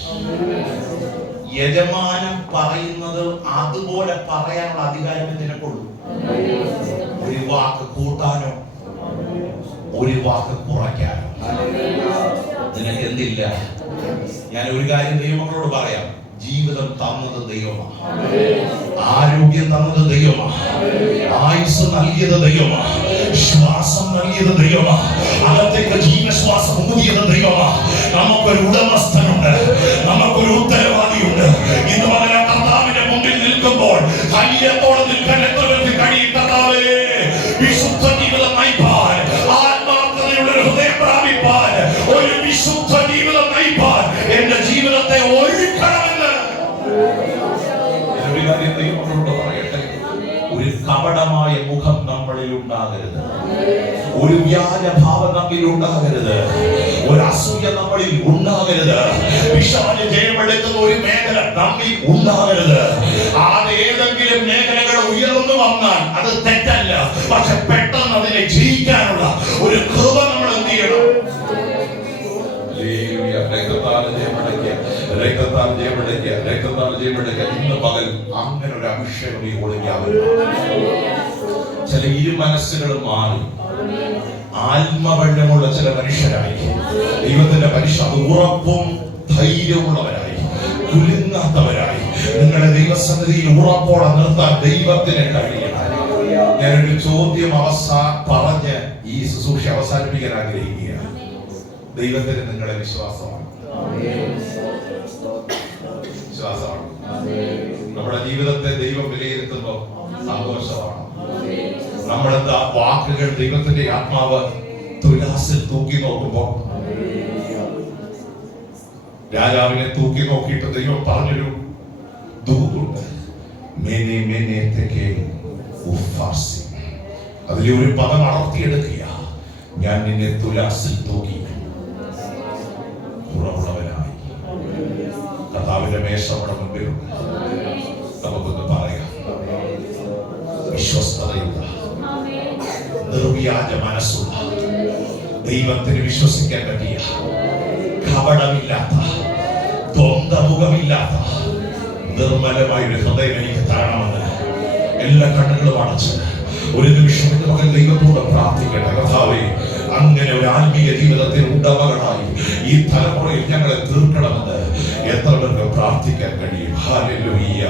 യജമാനൻ പറയുന്നത് അതുപോലെ പറയാനുള്ള അധികാരമേ നിനക്കുള്ളൂ. ഒരു വാക്ക് കൂട്ടാനോ ഒരു വാക്ക് കുറയ്ക്കാനോ നിനക്ക് എന്തില്ല. ഞാൻ ഒരു കാര്യം ദൈവമക്കളോട് പറയാം, ജീവിതം തന്നത് ദൈവമാണ്, ആരോഗ്യം തന്നത് ദൈവമാണ്, ആയുസ് നൽകിയത് ദൈവമാണ്, ശ്വാസം നൽകിയത് ദൈവമാണ്, അകത്തേക്ക് ജീവശ്വാസം ഊതിയത് ദൈവമാണ്. നമുക്കൊരു ഉടമസ്ഥനുണ്ട്, നമുക്കൊരു ഉത്തരവാദിയുണ്ട്. ഇന്ന് പകല കർത്താവിന്റെ മുമ്പിൽ നിൽക്കുമ്പോൾ ധൈര്യത്തോടെ നിൽക്കാൻ എത്ര പേർക്ക് കഴിയും? കർത്താവേ, വിശുദ്ധ ഉണ്ടാകരുത്. ഒരു വ്യാജഭാവം നമ്മിൽ ഉണ്ടാകരുത്. ഒരു അസൂയ നമ്മളിൽ ഉണ്ടാകരുത്. പിശാച് ജയമെടുക്കുന്ന ഒരു മേഖല നമ്മിൽ ഉണ്ടാകരുത്. ഏതെങ്കിലും മേഖലകൾ ഉയർന്നു വന്നാൽ അത് തെറ്റല്ല, പക്ഷെ പെട്ടെന്ന് അതിനെ ജയിക്കാനുള്ള ഒരു കൃപ നമ്മൾ എന്ത് ചെയ്യണം? ഇന്ന് പകൽ അങ്ങനെ ഒരു അഭിഷേകം ഈ ചില ഇരു മനസ്സുകളും മാറി ആത്മബന്ധമുള്ള ചില മനുഷ്യരായി ദൈവത്തിന്റെ പരിശുദ്ധ ഉറപ്പും ധൈര്യമുള്ളവരായി കുലുങ്ങാത്തവരായി നിങ്ങളുടെ ദൈവസന്നിധിയിൽ ഉറപ്പോടെ നിർത്താൻ ദൈവത്തിന് കഴിയണം. ഞാനൊരു ചോദ്യം പറഞ്ഞ് ഈ ശുശ്രൂഷ അവസാനിപ്പിക്കാൻ ആഗ്രഹിക്കുകയാണ്. ദൈവത്തിന് നിങ്ങളുടെ വിശ്വാസമാണ്. വിശ്വാസമാണ്. നമ്മുടെ ജീവിതത്തെ ദൈവം വിലയിരുത്തുമ്പോൾ സന്തോഷമാണ്. നമ്മുടെ വാക്കുകൾ ദൈവത്തിന്റെ ആത്മാവ് തുലാസിൽ തൂക്കി നോക്കുമ്പോൾ, രാജാവിനെ തൂക്കി നോക്കിയിട്ട് ദൈവം പറഞ്ഞൊരു ദൂതുണ്ട്, അതിലെ ഒരു പദം അടർത്തിയെടുക്കുക, ഞാൻ നിന്നെ തുലാസിൽ തൂക്കി കുറവുള്ളവനായി. കർത്താവിന്റെ മേശ നമ്മുടെ മുമ്പിലുണ്ട്. നമുക്കൊന്ന് പറയാം, വിശ്വസ്തതയുള്ള നിർവ്യാജ മനസ്സുള്ള ദൈവത്തിന് വിശ്വസിക്കാൻ പറ്റിയ കപടമില്ലാത്ത ദ്വന്ദ്മുഖമില്ലാത്ത നിർമ്മലമായ ഒരു ഹൃദയം എനിക്ക് തരണമെന്ന് എല്ലാ കണ്ണുകളും അടച്ച് ഒരു നിമിഷം എന്റെ മകൻ ദൈവത്തോട് പ്രാർത്ഥിക്കട്ടെ. കർത്താവേ, അങ്ങനെ ഒരു ആത്മീയ ജീവിതത്തിൽ ഉടമകളായി ഈ തലമുറയിൽ ഞങ്ങളെ തീർക്കണമെന്ന് എത്ര പേർക്ക് പ്രാർത്ഥിക്കാൻ കഴിയും? ഹല്ലേലൂയ.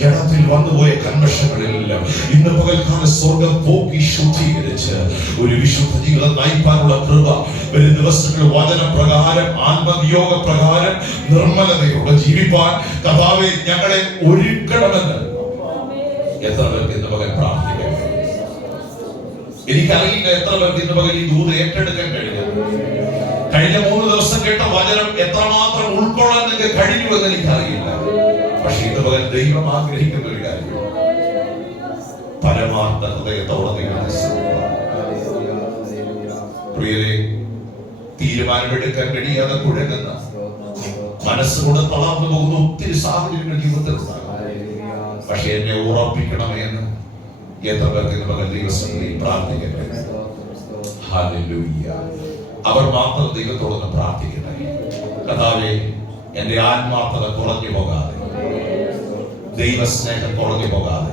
ജഡത്തിൽ വന്നുപോയ കന്മഷങ്ങളെല്ലാം ഇന്ന് പകൽക്കാലം സ്വർഗ്ഗം പോക്കി ശുദ്ധീകരിച്ച് ഒരു വിശുദ്ധ ജീവിതം നയിക്കാനുള്ള കൃപ വരും ദിവസങ്ങളിൽ വചനപ്രകാരം ആത്മനിയോഗ പ്രകാരം നിർമ്മലതയോടെ ജീവിപ്പാൻ കർത്താവേ ഞങ്ങളെ ഒരുക്കണമെന്ന് എത്ര പേർക്ക് ഇന്ന് പകൽ പ്രാർത്ഥിക്കാൻ? എനിക്കറിയില്ല എത്ര പേർക്ക് ഇന്ന് പകൽ ഈ ദൂത് ഏറ്റെടുക്കാൻ കഴിയും. കഴിഞ്ഞ 3 ദിവസം കേട്ട വചനം എത്രമാത്രം ഉൾക്കൊള്ളാൻ നിങ്ങൾക്ക് കഴിഞ്ഞുവെന്ന് എനിക്കറിയില്ല. പക്ഷെ ഇന്ന് പകൽ ദൈവം ആഗ്രഹിക്കുന്ന ഒരു കാര്യം, പരമാർത്ഥ ഹൃദയത്തോടെ ദൈവത്തെ സേവിക്കുക. പ്രിയരെ, തീരുമാനമെടുക്കാൻ കഴിയാതെ കുഴങ്ങുന്ന, മനസ്സുകൊണ്ട് തളർന്നു പോകുന്ന ഒത്തിരി സാഹചര്യങ്ങൾ ജീവിതത്തിൽ ഉണ്ടാകും. പക്ഷെ എന്നെ ഉറപ്പിക്കണമേ എന്ന് എത്ര പേർക്ക് പകൽ ദൈവസന്നിധിയിൽ പ്രാർത്ഥിക്കട്ടെ. ഹല്ലേലൂയ. അവർ മാത്രം ദൈവത്തോടൊന്ന് പ്രാർത്ഥിക്കട്ടെ. കർത്താവേ, എന്റെ ആത്മാർത്ഥത കുറഞ്ഞു പോകാതെ, ദൈവസ്നേഹം കുറഞ്ഞു പോകാതെ,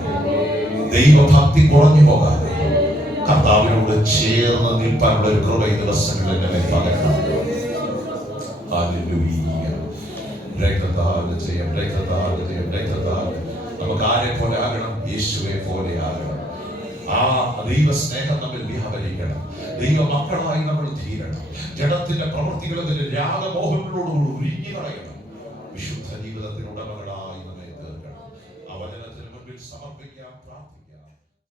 ദൈവഭക്തി കുറഞ്ഞു പോകാതെ കർത്താവിനോട് ചേർന്ന് നിൽപ്പാനുള്ള ഒരു കൃപ ഈ ദിവസങ്ങളിൽ എന്നെ മേൽ പകരണം. ഹല്ലേലൂയ. നമുക്ക് ആരെ പോലെ ആകണം? യേശുവെ പോലെ ആകണം. ആ ദൈവസ്നേഹം നമ്മിൽ വ്യാപരിക്കണം. ദൈവ മക്കളായി നമ്മൾ തീരണം. ജഡത്തിന്റെ പ്രവൃത്തികളിൽ രാഗമോഹങ്ങളോടുകൂടി ഉരിഞ്ഞു കളയണം. വിശുദ്ധ ജീവിതത്തിന് ഉടമകളായി നമ്മെ തീർക്കണം. ആ വചനത്തിന് മുൻപിൽ സമർപ്പിക്കാൻ പ്രാർത്ഥിക്കണം.